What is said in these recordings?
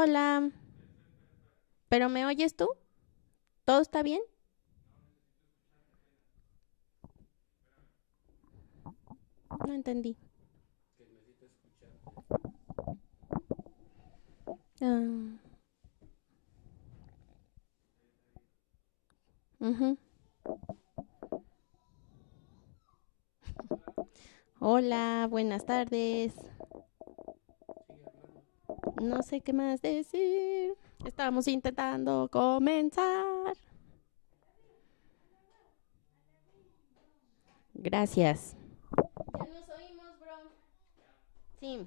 Hola, ¿pero me oyes tú? ¿Todo está bien? No entendí. Ah, ujú. Hola, buenas tardes. No sé qué más decir. Estamos intentando comenzar. Gracias. Ya nos oímos, bro. Sí.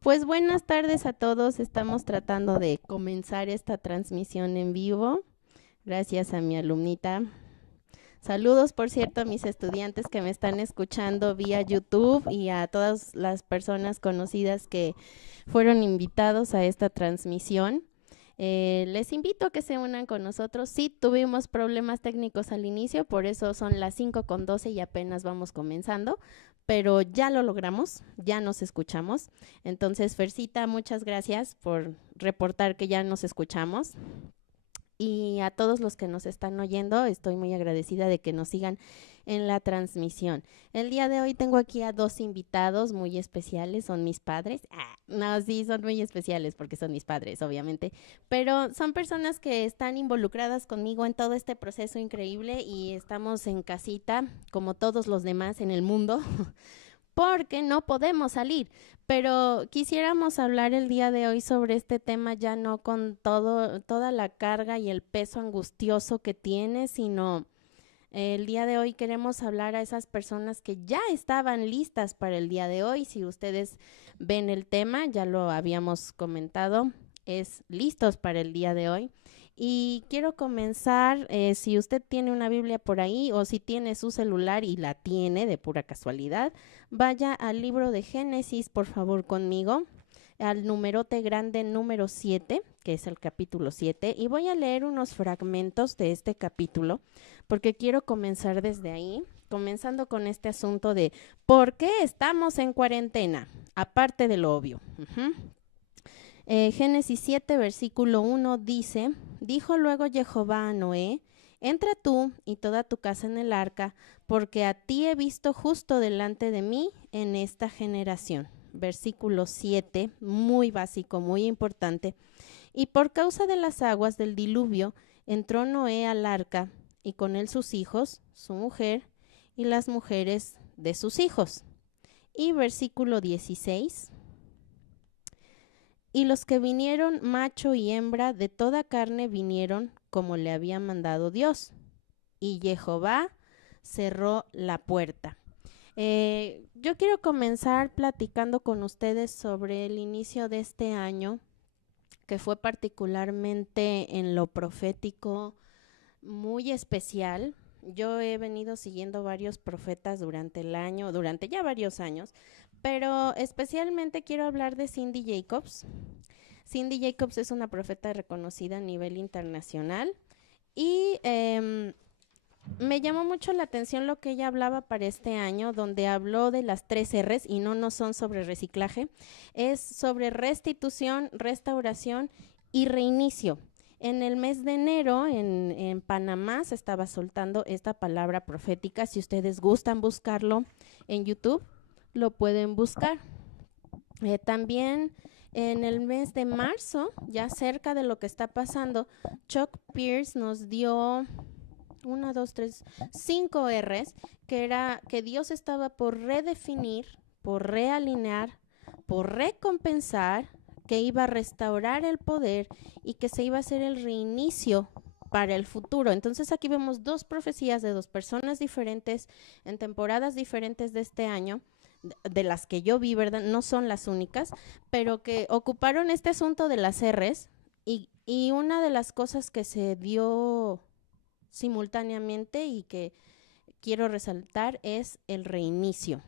Pues buenas tardes a todos. Estamos tratando de comenzar esta transmisión en vivo. Gracias a mi alumnita. Saludos, por cierto, a mis estudiantes que me están escuchando vía YouTube y a todas las personas conocidas que fueron invitados a esta transmisión. Les invito a que se unan con nosotros. Sí, tuvimos problemas técnicos al inicio, por eso son las 5:12 y apenas vamos comenzando, pero ya lo logramos, ya nos escuchamos. Entonces, Fercita, muchas gracias por reportar que ya nos escuchamos. Y a todos los que nos están oyendo, estoy muy agradecida de que nos sigan en la transmisión. El día de hoy tengo aquí a dos invitados muy especiales, son mis padres. No, sí, son muy especiales porque son mis padres, obviamente, pero son personas que están involucradas conmigo en todo este proceso increíble y estamos en casita, como todos los demás en el mundo, porque no podemos salir. Pero quisiéramos hablar el día de hoy sobre este tema ya no con toda la carga y el peso angustioso que tiene, sino el día de hoy queremos hablar a esas personas que ya estaban listas para el día de hoy. Si ustedes ven el tema, ya lo habíamos comentado, es listos para el día de hoy. Y quiero comenzar, si usted tiene una Biblia por ahí o si tiene su celular y la tiene de pura casualidad, vaya al libro de Génesis, por favor, conmigo, al numerote grande número 7, que es el capítulo 7, y voy a leer unos fragmentos de este capítulo porque quiero comenzar desde ahí, comenzando con este asunto de por qué estamos en cuarentena, aparte de lo obvio. Génesis 7, versículo 1 dice, dijo luego Jehová a Noé, entra tú y toda tu casa en el arca, porque a ti he visto justo delante de mí en esta generación. Versículo 7, muy básico, muy importante. Y por causa de las aguas del diluvio, entró Noé al arca, y con él sus hijos, su mujer, y las mujeres de sus hijos. Y versículo 16. Y los que vinieron, macho y hembra, de toda carne vinieron, como le había mandado Dios. Y Jehová cerró la puerta. Yo quiero comenzar platicando con ustedes sobre el inicio de este año, que fue particularmente en lo profético muy especial. Yo he venido siguiendo varios profetas durante el año, durante ya varios años, pero especialmente quiero hablar de Cindy Jacobs. Cindy Jacobs es una profeta reconocida a nivel internacional y me llamó mucho la atención lo que ella hablaba para este año, donde habló de las 3 R's y no son sobre reciclaje, es sobre restitución, restauración y reinicio. En el mes de enero en Panamá se estaba soltando esta palabra profética. Si ustedes gustan buscarlo en YouTube, lo pueden buscar. También en el mes de marzo, ya cerca de lo que está pasando, Chuck Pierce nos dio 5 R's, que era que Dios estaba por redefinir, por realinear, por recompensar, que iba a restaurar el poder y que se iba a hacer el reinicio para el futuro. Entonces aquí vemos dos profecías de dos personas diferentes en temporadas diferentes de este año, de las que yo vi, ¿verdad? No son las únicas, pero que ocuparon este asunto de las R's y una de las cosas que se dio simultáneamente y que quiero resaltar es el reinicio.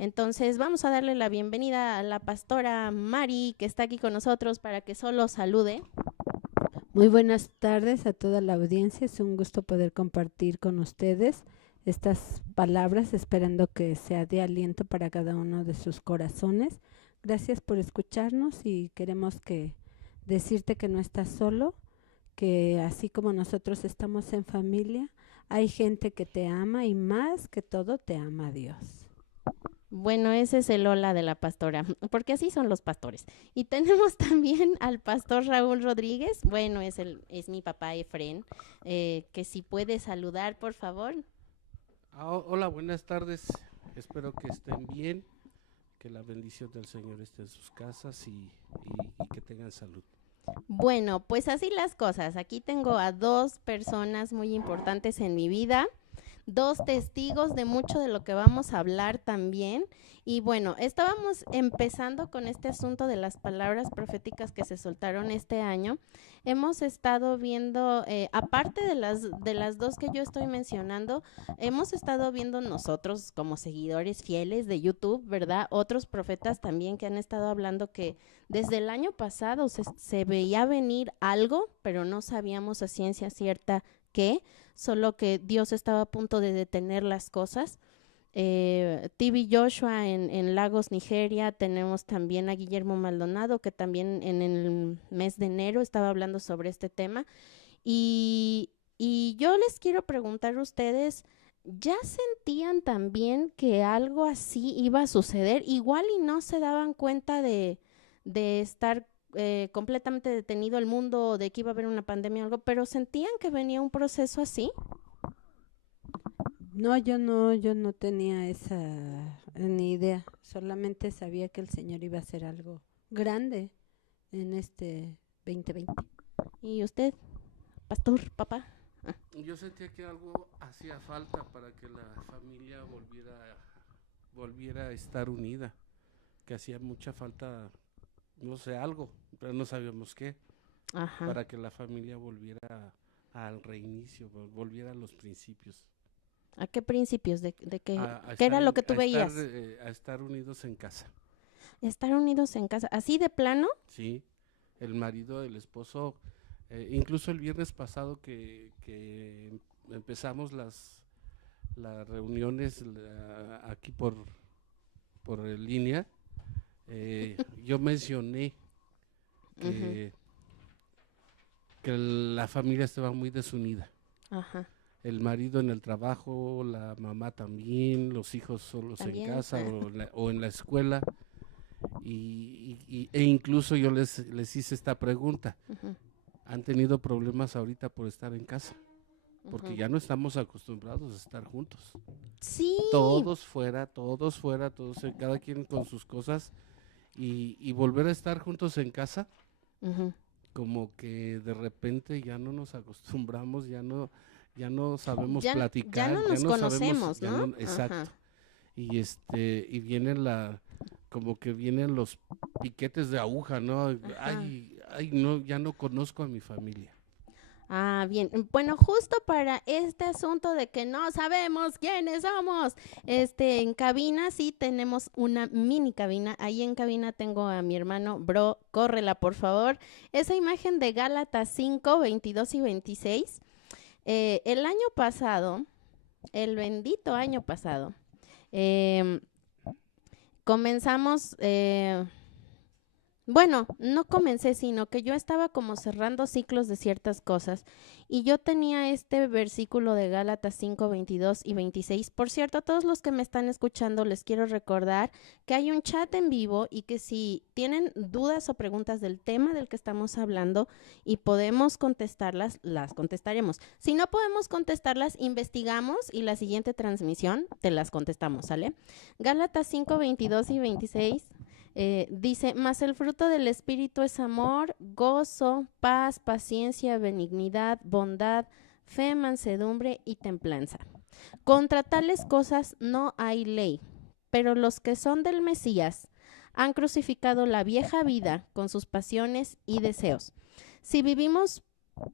Entonces vamos a darle la bienvenida a la pastora Mari, que está aquí con nosotros, para que solo salude. Muy buenas tardes a toda la audiencia. Es un gusto poder compartir con ustedes estas palabras, esperando que sea de aliento para cada uno de sus corazones. Gracias por escucharnos y queremos que decirte que no estás solo, que así como nosotros estamos en familia, hay gente que te ama y más que todo te ama Dios. Bueno, ese es el hola de la pastora, porque así son los pastores. Y tenemos también al pastor Raúl Rodríguez. Bueno, es mi papá Efrén, que si puede saludar, por favor. Hola, buenas tardes. Espero que estén bien, que la bendición del Señor esté en sus casas y que tengan salud. Bueno, pues así las cosas. Aquí tengo a dos personas muy importantes en mi vida, dos testigos de mucho de lo que vamos a hablar también. Y bueno, estábamos empezando con este asunto de las palabras proféticas que se soltaron este año. Hemos estado viendo, aparte de las dos que yo estoy mencionando, hemos estado viendo nosotros como seguidores fieles de YouTube, ¿verdad? Otros profetas también que han estado hablando que desde el año pasado se veía venir algo, pero no sabíamos a ciencia cierta qué, solo que Dios estaba a punto de detener las cosas. TV Joshua en Lagos, Nigeria. Tenemos también a Guillermo Maldonado, que también en el mes de enero estaba hablando sobre este tema. Y yo les quiero preguntar a ustedes, ¿ya sentían también que algo así iba a suceder? Igual y no se daban cuenta de estar completamente detenido el mundo, de que iba a haber una pandemia o algo, pero sentían que venía un proceso así. No, yo no tenía esa ni idea. Solamente sabía que el Señor iba a hacer algo grande en este 2020. ¿Y usted, pastor, papá? Yo sentía que algo hacía falta para que la familia volviera a estar unida, que hacía mucha falta, no sé, algo, pero no sabíamos qué, Ajá. para que la familia volviera al reinicio, volviera a los principios. ¿A qué principios? ¿De qué? A ¿Qué era estar lo que tú veías? a estar unidos en casa. Estar unidos en casa. ¿Así de plano? Sí, el marido, el esposo, incluso el viernes pasado que empezamos las reuniones aquí por línea, yo mencioné que la familia estaba muy desunida. Ajá. El marido en el trabajo, la mamá también, los hijos solos ¿También? en casa o en la escuela. E incluso yo les hice esta pregunta. ¿Han tenido problemas ahorita por estar en casa? Porque ya no estamos acostumbrados a estar juntos. Sí. Todos fuera, cada quien con sus cosas. Y volver a estar juntos en casa, como que de repente ya no nos acostumbramos, ya no sabemos platicar. Ya no nos conocemos, sabemos, ¿no? Exacto. Ajá. Y vienen como que vienen los piquetes de aguja, ¿no? Ajá. Ay, no, ya no conozco a mi familia. Ah, bien. Bueno, justo para este asunto de que no sabemos quiénes somos, en cabina sí tenemos una mini cabina. Ahí en cabina tengo a mi hermano, bro, córrela por favor. Esa imagen de Gálatas 5, 22 y 26. El año pasado, el bendito año pasado, comenzamos... Bueno, no comencé, sino que yo estaba como cerrando ciclos de ciertas cosas y yo tenía este versículo de Gálatas 5, 22 y 26. Por cierto, a todos los que me están escuchando les quiero recordar que hay un chat en vivo y que si tienen dudas o preguntas del tema del que estamos hablando y podemos contestarlas, las contestaremos. Si no podemos contestarlas, investigamos y la siguiente transmisión te las contestamos, ¿sale? Gálatas 5, 22 y 26. Dice, mas el fruto del Espíritu es amor, gozo, paz, paciencia, benignidad, bondad, fe, mansedumbre y templanza. Contra tales cosas no hay ley, pero los que son del Mesías han crucificado la vieja vida con sus pasiones y deseos. Si vivimos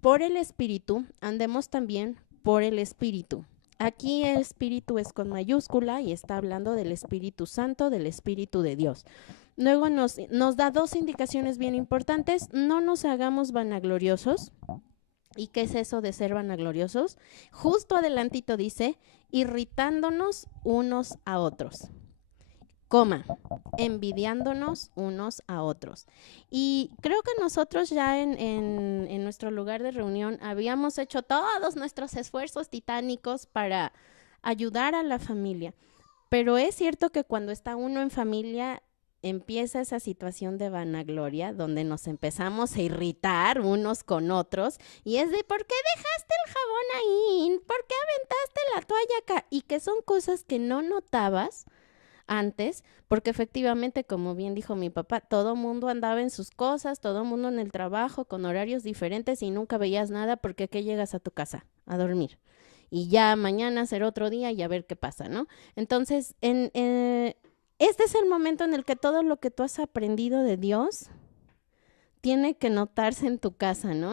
por el Espíritu, andemos también por el Espíritu. Aquí el Espíritu es con mayúscula y está hablando del Espíritu Santo, del Espíritu de Dios. Luego nos da dos indicaciones bien importantes. No nos hagamos vanagloriosos. ¿Y qué es eso de ser vanagloriosos? Justo adelantito dice, irritándonos unos a otros. envidiándonos unos a otros. Y creo que nosotros ya en nuestro lugar de reunión habíamos hecho todos nuestros esfuerzos titánicos para ayudar a la familia. Pero es cierto que cuando está uno en familia empieza esa situación de vanagloria donde nos empezamos a irritar unos con otros y es de ¿por qué dejaste el jabón ahí? ¿Por qué aventaste la toalla acá? Y que son cosas que no notabas antes, porque efectivamente, como bien dijo mi papá, todo mundo andaba en sus cosas, todo mundo en el trabajo, con horarios diferentes y nunca veías nada porque ¿qué llegas a tu casa? A dormir. Y ya mañana será otro día y a ver qué pasa, ¿no? Entonces, este es el momento en el que todo lo que tú has aprendido de Dios tiene que notarse en tu casa, ¿no?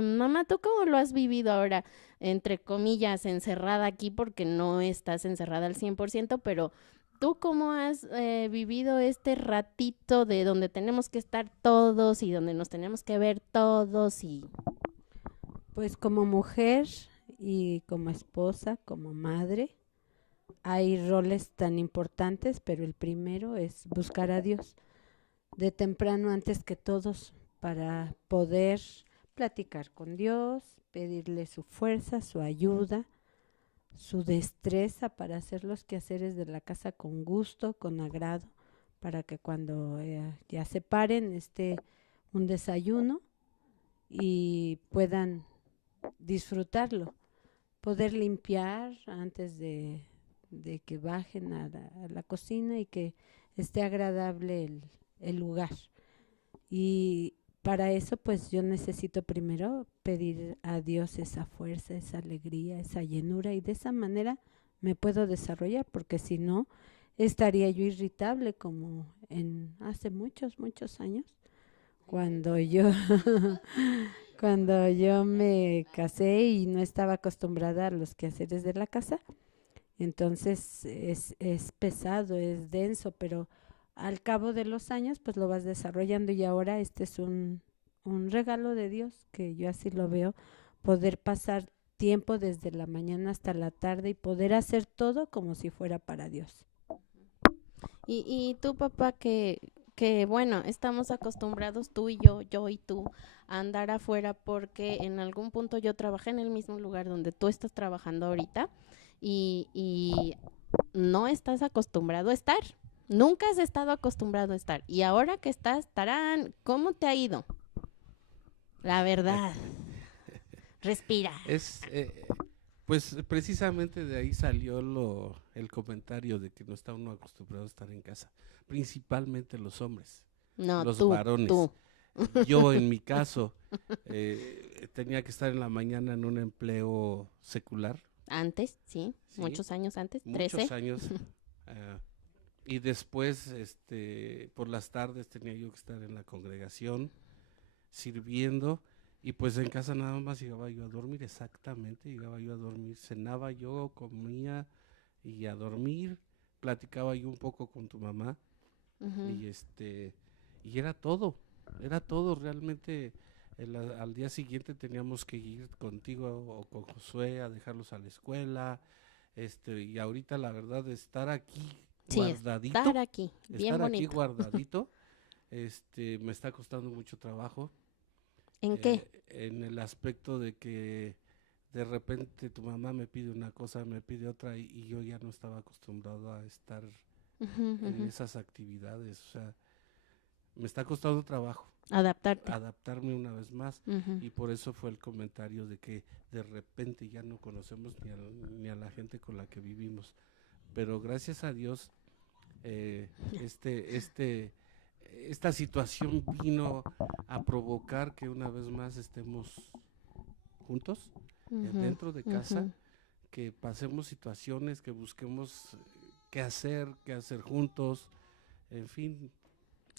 Mamá, ¿tú cómo lo has vivido ahora, entre comillas, encerrada aquí? Porque no estás encerrada al 100%, pero ¿tú cómo has vivido este ratito de donde tenemos que estar todos y donde nos tenemos que ver todos? Pues como mujer y como esposa, como madre, hay roles tan importantes, pero el primero es buscar a Dios de temprano antes que todos para poder platicar con Dios, pedirle su fuerza, su ayuda, su destreza para hacer los quehaceres de la casa con gusto, con agrado, para que cuando ya se paren esté un desayuno y puedan disfrutarlo, poder limpiar antes de que bajen a la cocina y que esté agradable el lugar. Y para eso pues yo necesito primero pedir a Dios esa fuerza, esa alegría, esa llenura y de esa manera me puedo desarrollar, porque si no estaría yo irritable como en hace muchos años cuando yo cuando yo me casé y no estaba acostumbrada a los quehaceres de la casa. Entonces es pesado, es denso, pero al cabo de los años pues lo vas desarrollando y ahora este es un regalo de Dios, que yo así lo veo, poder pasar tiempo desde la mañana hasta la tarde y poder hacer todo como si fuera para Dios. Y tú, papá, que bueno, estamos acostumbrados tú y yo y tú a andar afuera porque en algún punto yo trabajé en el mismo lugar donde tú estás trabajando ahorita y no estás acostumbrado a estar. Nunca has estado acostumbrado a estar. Y ahora que estás, tarán, ¿cómo te ha ido? La verdad. Respira. Pues precisamente de ahí salió el comentario de que no está uno acostumbrado a estar en casa, principalmente los hombres, No, los tú. varones. Yo en mi caso tenía que estar en la mañana en un empleo secular. Antes, sí, muchos años antes, muchos 13. años. Y después, por las tardes tenía yo que estar en la congregación sirviendo. Y pues en casa nada más llegaba yo a dormir, exactamente, llegaba yo a dormir, cenaba yo, comía y a dormir, platicaba yo un poco con tu mamá y era todo realmente. Al día siguiente teníamos que ir contigo o con Josué a dejarlos a la escuela, y ahorita la verdad de estar aquí guardadito, estar aquí, bien estar bonito. aquí guardadito, me está costando mucho trabajo. ¿En qué? En el aspecto de que de repente tu mamá me pide una cosa, me pide otra y yo ya no estaba acostumbrado a estar en esas actividades. O sea, me está costando trabajo adaptarme una vez más y por eso fue el comentario de que de repente ya no conocemos ni a la gente con la que vivimos. Pero gracias a Dios, esta situación vino a provocar que una vez más estemos juntos dentro de casa, que pasemos situaciones, que busquemos qué hacer juntos, en fin.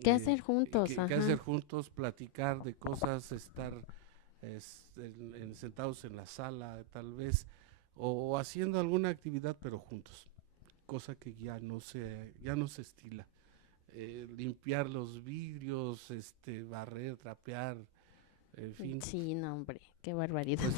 ¿Qué hacer juntos? ¿Qué hacer juntos? Platicar de cosas, estar sentados en la sala tal vez, o haciendo alguna actividad pero juntos, cosa que ya no se estila. Limpiar los vidrios, barrer, trapear, en fin. Sí, no, hombre, qué barbaridad.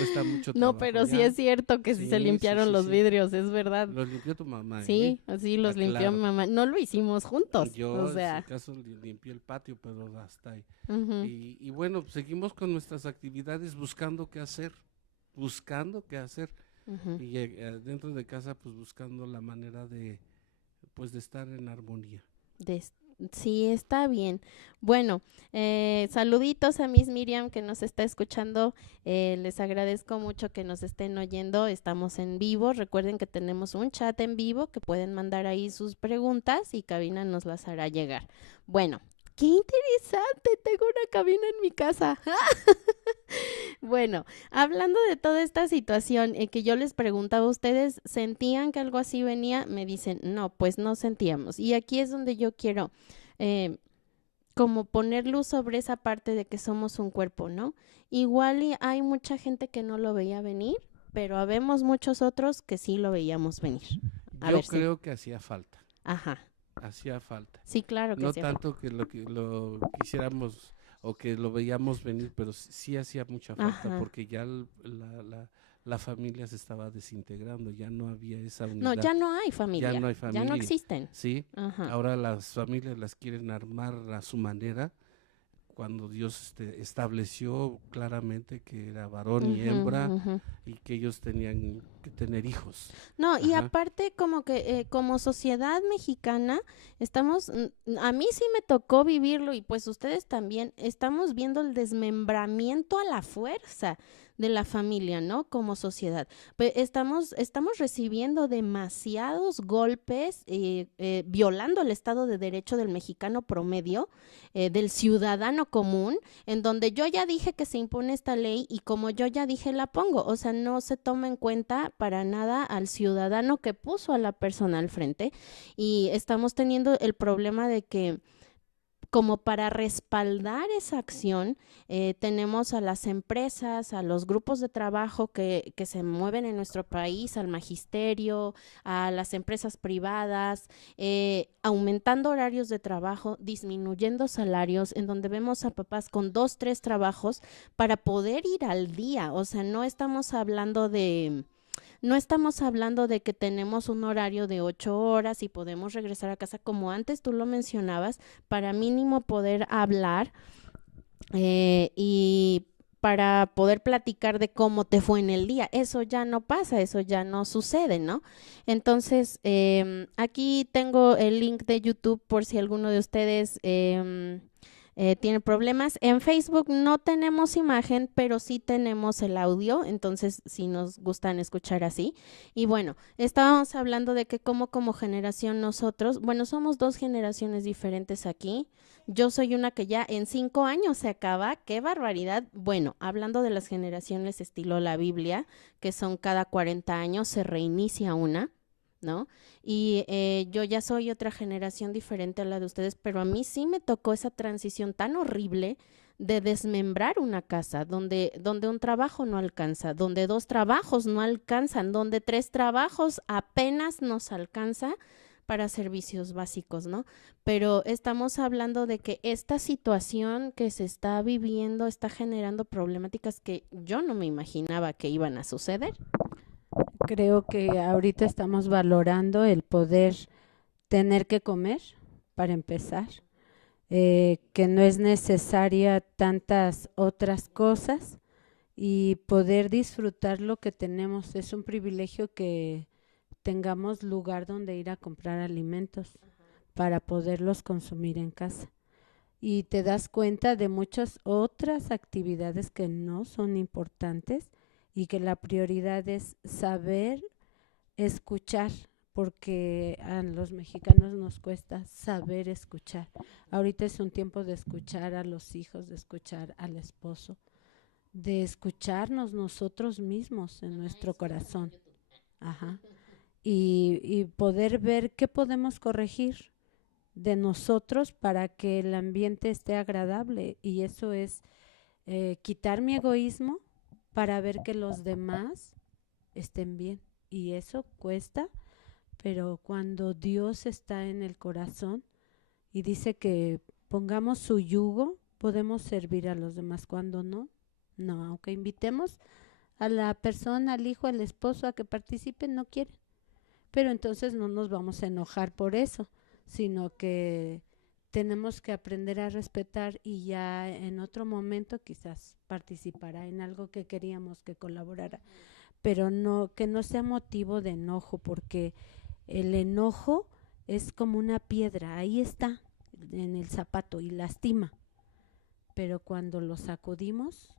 cuesta mucho No, trabajo. pero sí ya. es cierto que sí se Sí, limpiaron sí, los sí. vidrios, es verdad. Los limpió tu mamá, Sí, así los limpió mi Claro. mamá. No lo hicimos juntos, Yo, o en sea. su caso, limpié el patio, pero hasta ahí. Ujú, Y bueno, pues, seguimos con nuestras actividades buscando qué hacer. ujú. Y dentro de casa, pues buscando la manera pues, de estar en armonía. Des- sí, está bien. Bueno, saluditos a Miss Miriam que nos está escuchando. Les agradezco mucho que nos estén oyendo. Estamos en vivo. Recuerden que tenemos un chat en vivo que pueden mandar ahí sus preguntas y Cabina nos las hará llegar. Bueno, qué interesante. Tengo una cabina en mi casa. Bueno, hablando de toda esta situación que yo les preguntaba, ¿ustedes sentían que algo así venía? Me dicen, no, pues no sentíamos. Y aquí es donde yo quiero eh, como poner luz sobre esa parte de que somos un cuerpo, ¿no? Igual y hay mucha gente que no lo veía venir, pero habemos muchos otros que sí lo veíamos venir. A Yo ver, sí. creo que hacía falta. Ajá. Hacía falta. Sí, claro que No sí. tanto que lo quisiéramos o que lo veíamos venir, pero sí hacía mucha falta Ajá. porque ya la familia se estaba desintegrando, ya no había esa No, unidad. ya no hay familia. Ya no hay Ya no familia. existen. Sí, Ajá. ahora las familias las quieren armar a su manera, cuando Dios estableció claramente que era varón y Ujú, hembra ujú. y que ellos tenían que tener hijos. No, y Ajá. aparte como que como sociedad mexicana estamos, a mí sí me tocó vivirlo y pues ustedes también, estamos viendo el desmembramiento a la fuerza de la familia, ¿no? Como sociedad. Estamos recibiendo demasiados golpes, violando el Estado de Derecho del mexicano promedio, del ciudadano común, en donde yo ya dije que se impone esta ley y como yo ya dije la pongo, o sea, no se toma en cuenta para nada al ciudadano que puso a la persona al frente y estamos teniendo el problema de que como para respaldar esa acción, tenemos a las empresas, a los grupos de trabajo que se mueven en nuestro país, al magisterio, a las empresas privadas, aumentando horarios de trabajo, disminuyendo salarios, en donde vemos a papás con 2, 3 trabajos para poder ir al día. O sea, no estamos hablando de que tenemos un horario de 8 horas y podemos regresar a casa como antes tú lo mencionabas, para mínimo poder hablar y para poder platicar de cómo te fue en el día. Eso ya no pasa, eso ya no sucede, ¿no? Entonces, aquí tengo el link de YouTube por si alguno de ustedes tiene problemas. En Facebook no tenemos imagen, pero sí tenemos el audio, entonces sí nos gustan escuchar así. Y bueno, estábamos hablando de que como generación nosotros, bueno, somos 2 generaciones diferentes aquí. Yo soy una que ya en 5 años se acaba, qué barbaridad. Bueno, hablando de las generaciones estilo la Biblia, que son cada 40 años se reinicia una, ¿no? Y yo ya soy otra generación diferente a la de ustedes, pero a mí sí me tocó esa transición tan horrible de desmembrar una casa, donde un trabajo no alcanza, donde 2 trabajos no alcanzan, donde 3 trabajos apenas nos alcanza para servicios básicos, ¿no? Pero estamos hablando de que esta situación que se está viviendo está generando problemáticas que yo no me imaginaba que iban a suceder. Creo que ahorita estamos valorando el poder tener que comer, para empezar, que no es necesaria tantas otras cosas y poder disfrutar lo que tenemos. Es un privilegio que tengamos lugar donde ir a comprar alimentos para poderlos consumir en casa. Y te das cuenta de muchas otras actividades que no son importantes y que la prioridad es saber escuchar, porque a los mexicanos nos cuesta saber escuchar. Ahorita es un tiempo de escuchar a los hijos, de escuchar al esposo, de escucharnos nosotros mismos en nuestro corazón. Ajá. Y poder ver qué podemos corregir de nosotros para que el ambiente esté agradable. Y eso es quitar mi egoísmo para ver que los demás estén bien. Y eso cuesta, pero cuando Dios está en el corazón y dice que pongamos su yugo, podemos servir a los demás. Cuando no, aunque invitemos a la persona, al hijo, al esposo a que participe, no quieren. Pero entonces no nos vamos a enojar por eso, sino que tenemos que aprender a respetar y ya en otro momento quizás participará en algo que queríamos que colaborara, pero no que no sea motivo de enojo, porque el enojo es como una piedra, ahí está en el zapato y lastima, pero cuando lo sacudimos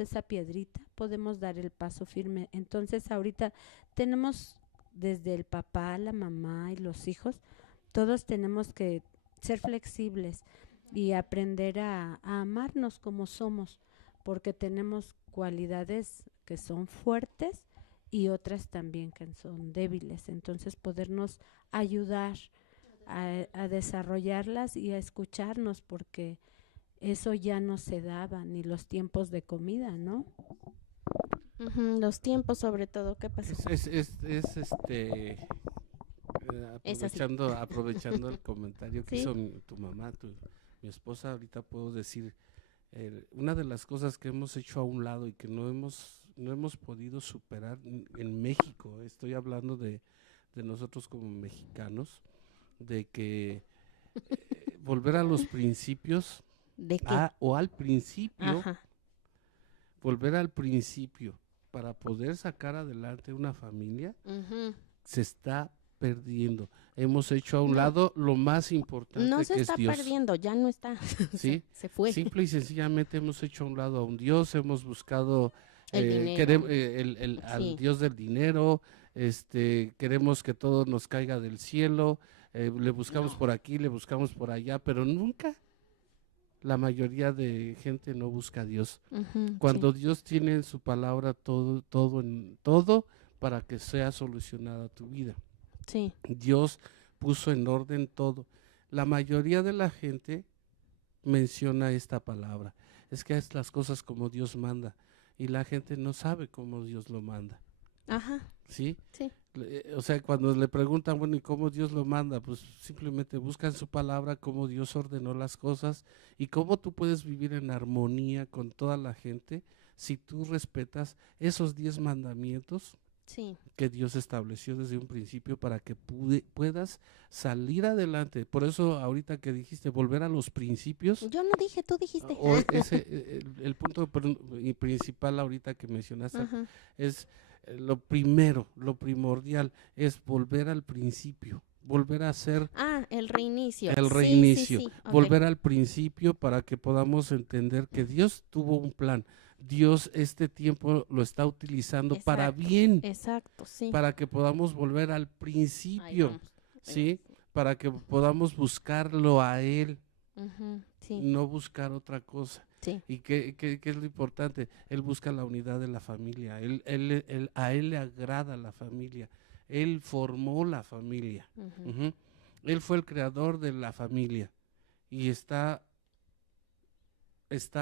esa piedrita, podemos dar el paso firme. Entonces ahorita tenemos desde el papá, la mamá y los hijos, todos tenemos que ser flexibles y aprender a amarnos como somos, porque tenemos cualidades que son fuertes y otras también que son débiles. Entonces podernos ayudar a desarrollarlas y a escucharnos, porque eso ya no se daba, ni los tiempos de comida, ¿no? Los tiempos sobre todo, ¿qué pasó? Aprovechando el comentario que ¿Sí? hizo tu mamá, mi esposa, ahorita puedo decir, una de las cosas que hemos hecho a un lado y que no hemos podido superar en México, estoy hablando de nosotros como mexicanos, de que volver a los principios, ¿De qué? o al principio, Ajá. volver al principio para poder sacar adelante una familia, Ujú. se está perdiendo. Hemos hecho a un No. lado lo más importante No que se es está Dios. perdiendo, ya no está. ¿Sí? Se fue. Simple y sencillamente hemos hecho a un lado a un Dios, hemos buscado El dinero. al Sí. Dios del dinero, queremos que todo nos caiga del cielo, le buscamos por aquí, le buscamos por allá, pero nunca la mayoría de gente no busca a Dios. Ujú, Cuando Dios tiene en su palabra todo para que sea solucionada tu vida. sí. Dios puso en orden todo. La mayoría de la gente menciona esta palabra. Es que es las cosas como Dios manda. Y la gente no sabe cómo Dios lo manda. Ajá, ¿Sí? sí. O sea, cuando le preguntan, bueno, ¿y cómo Dios lo manda? Pues simplemente buscan su palabra, cómo Dios ordenó las cosas y cómo tú puedes vivir en armonía con toda la gente si tú respetas esos 10 mandamientos Sí. que Dios estableció desde un principio para que puedas salir adelante. Por eso ahorita que dijiste volver a los principios, Yo no dije, tú dijiste. o el punto principal ahorita que mencionaste Ajá. es lo primero, lo primordial es volver al principio, volver a hacer El reinicio. el Sí, reinicio, sí, ok. volver al principio para que podamos entender que Dios tuvo un plan. Dios este tiempo lo está utilizando para Exacto, bien, Exacto, sí. para que podamos volver al Ahí principio, vamos. ¿sí? Para que podamos buscarlo a Él, Ujú, sí, no buscar otra cosa. sí. ¿Y qué es lo importante? Él busca la unidad de la familia, a él le agrada la familia, Él formó la familia, Ujú. Ujú. Él fue el creador de la familia y está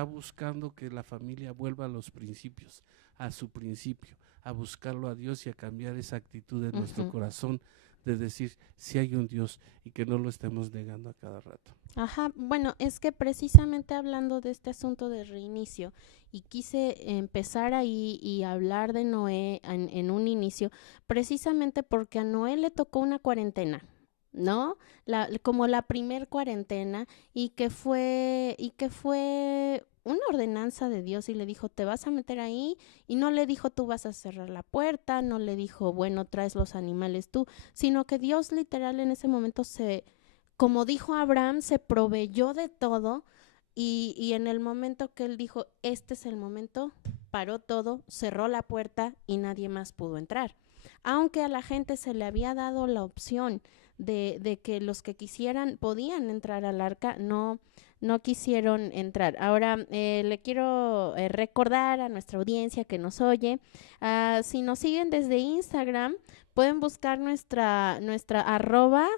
buscando que la familia vuelva a los principios, a su principio, a buscarlo a Dios y a cambiar esa actitud en nuestro Ujú. corazón de decir si hay un Dios y que no lo estemos negando a cada rato. Ajá, bueno, es que precisamente hablando de este asunto de reinicio, y quise empezar ahí y hablar de Noé en un inicio, precisamente porque a Noé le tocó una cuarentena, ¿no? Como la primer cuarentena, y que fue una ordenanza de Dios, y le dijo, te vas a meter ahí, y no le dijo, tú vas a cerrar la puerta, no le dijo, bueno, traes los animales tú, sino que Dios literal en ese momento como dijo Abraham, se proveyó de todo y en el momento que él dijo, este es el momento, paró todo, cerró la puerta y nadie más pudo entrar. Aunque a la gente se le había dado la opción de que los que quisieran podían entrar al arca, no quisieron entrar. Ahora, le quiero recordar a nuestra audiencia que nos oye, si nos siguen desde Instagram, pueden buscar nuestra @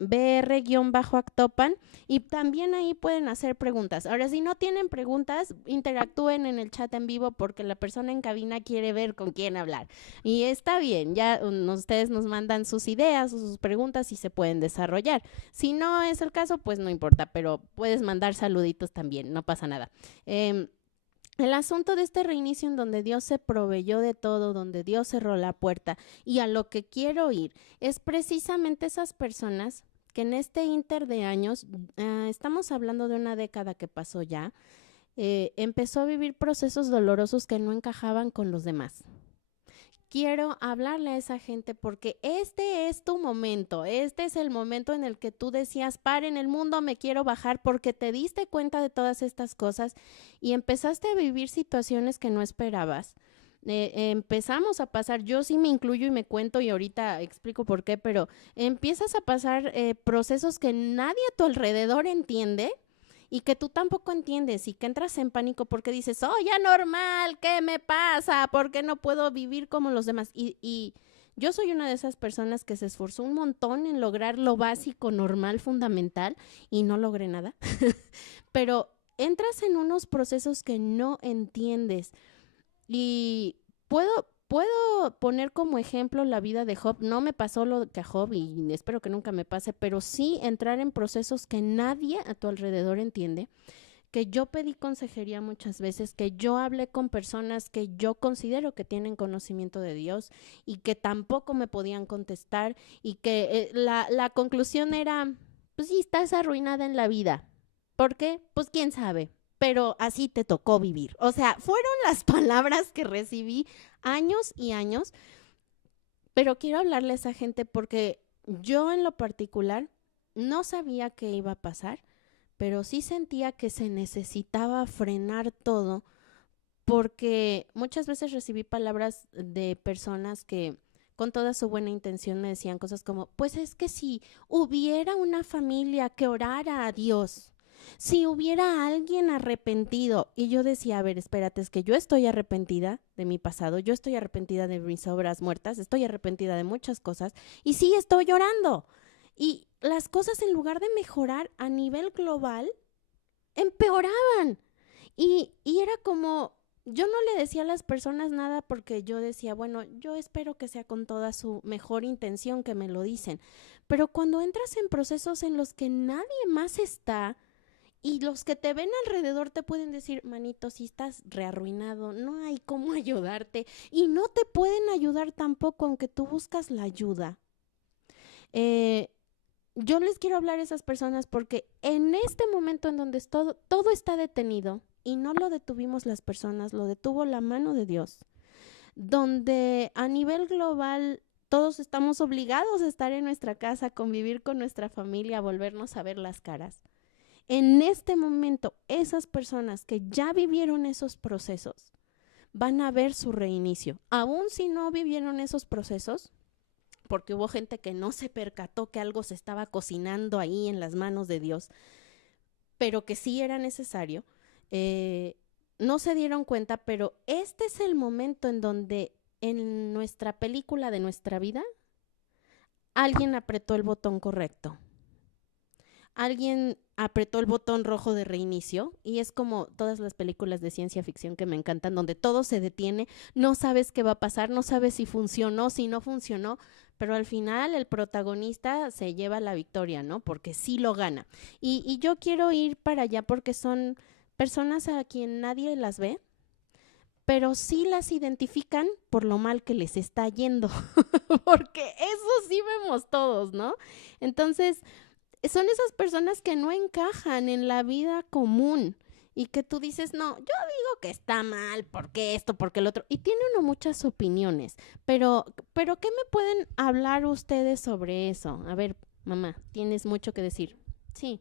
BR-Actopan y también ahí pueden hacer preguntas. Ahora, si no tienen preguntas, interactúen en el chat en vivo porque la persona en cabina quiere ver con quién hablar. Y está bien, ya ustedes nos mandan sus ideas o sus preguntas y se pueden desarrollar. Si no es el caso, pues no importa, pero puedes mandar saluditos también, no pasa nada. El asunto de este reinicio en donde Dios se proveyó de todo, donde Dios cerró la puerta y a lo que quiero ir es precisamente esas personas que en este inter de años, estamos hablando de una década que pasó ya, empezó a vivir procesos dolorosos que no encajaban con los demás. Quiero hablarle a esa gente porque este es tu momento, este es el momento en el que tú decías, en el mundo, me quiero bajar, porque te diste cuenta de todas estas cosas y empezaste a vivir situaciones que no esperabas. Empezamos a pasar, yo sí me incluyo y me cuento y ahorita explico por qué, pero empiezas a pasar procesos que nadie a tu alrededor entiende y que tú tampoco entiendes y que entras en pánico porque dices, oh, ya normal, ¿qué me pasa? ¿Por qué no puedo vivir como los demás? Y yo soy una de esas personas que se esforzó un montón en lograr lo básico, normal, fundamental y no logré nada. Pero entras en unos procesos que no entiendes y puedo poner como ejemplo la vida de Job. No me pasó lo que a Job y espero que nunca me pase, pero sí entrar en procesos que nadie a tu alrededor entiende, que yo pedí consejería muchas veces, que yo hablé con personas que yo considero que tienen conocimiento de Dios y que tampoco me podían contestar y que la conclusión era, pues sí, estás arruinada en la vida. ¿Por qué? Pues quién sabe, pero así te tocó vivir. O sea, fueron las palabras que recibí años y años, pero quiero hablarle a esa gente porque yo en lo particular no sabía qué iba a pasar, pero sí sentía que se necesitaba frenar todo porque muchas veces recibí palabras de personas que con toda su buena intención me decían cosas como, pues es que si hubiera una familia que orara a Dios, si hubiera alguien arrepentido, y yo decía, a ver, espérate, es que yo estoy arrepentida de mi pasado, yo estoy arrepentida de mis obras muertas, estoy arrepentida de muchas cosas, y sí estoy llorando. Y las cosas, en lugar de mejorar a nivel global, empeoraban. Y era como, yo no le decía a las personas nada porque yo decía, bueno, yo espero que sea con toda su mejor intención que me lo dicen. Pero cuando entras en procesos en los que nadie más está y los que te ven alrededor te pueden decir, manito, si estás rearruinado, no hay cómo ayudarte y no te pueden ayudar tampoco aunque tú buscas la ayuda. Yo les quiero hablar a esas personas porque en este momento en donde todo está detenido y no lo detuvimos las personas, lo detuvo la mano de Dios, donde a nivel global todos estamos obligados a estar en nuestra casa, a convivir con nuestra familia, a volvernos a ver las caras. En este momento, esas personas que ya vivieron esos procesos van a ver su reinicio. Aún si no vivieron esos procesos, porque hubo gente que no se percató que algo se estaba cocinando ahí en las manos de Dios, pero que sí era necesario, no se dieron cuenta, pero este es el momento en donde en nuestra película de nuestra vida, alguien apretó el botón correcto. Alguien apretó el botón rojo de reinicio y es como todas las películas de ciencia ficción que me encantan, donde todo se detiene, no sabes qué va a pasar, no sabes si funcionó, si no funcionó, pero al final el protagonista se lleva la victoria, ¿no? Porque sí lo gana. Y yo quiero ir para allá porque son personas a quien nadie las ve, pero sí las identifican por lo mal que les está yendo, porque eso sí vemos todos, ¿no? Entonces, son esas personas que no encajan en la vida común y que tú dices, no, yo digo que está mal, porque esto, porque el otro. Y tiene uno muchas opiniones, pero ¿qué me pueden hablar ustedes sobre eso? A ver, mamá, tienes mucho que decir. Sí.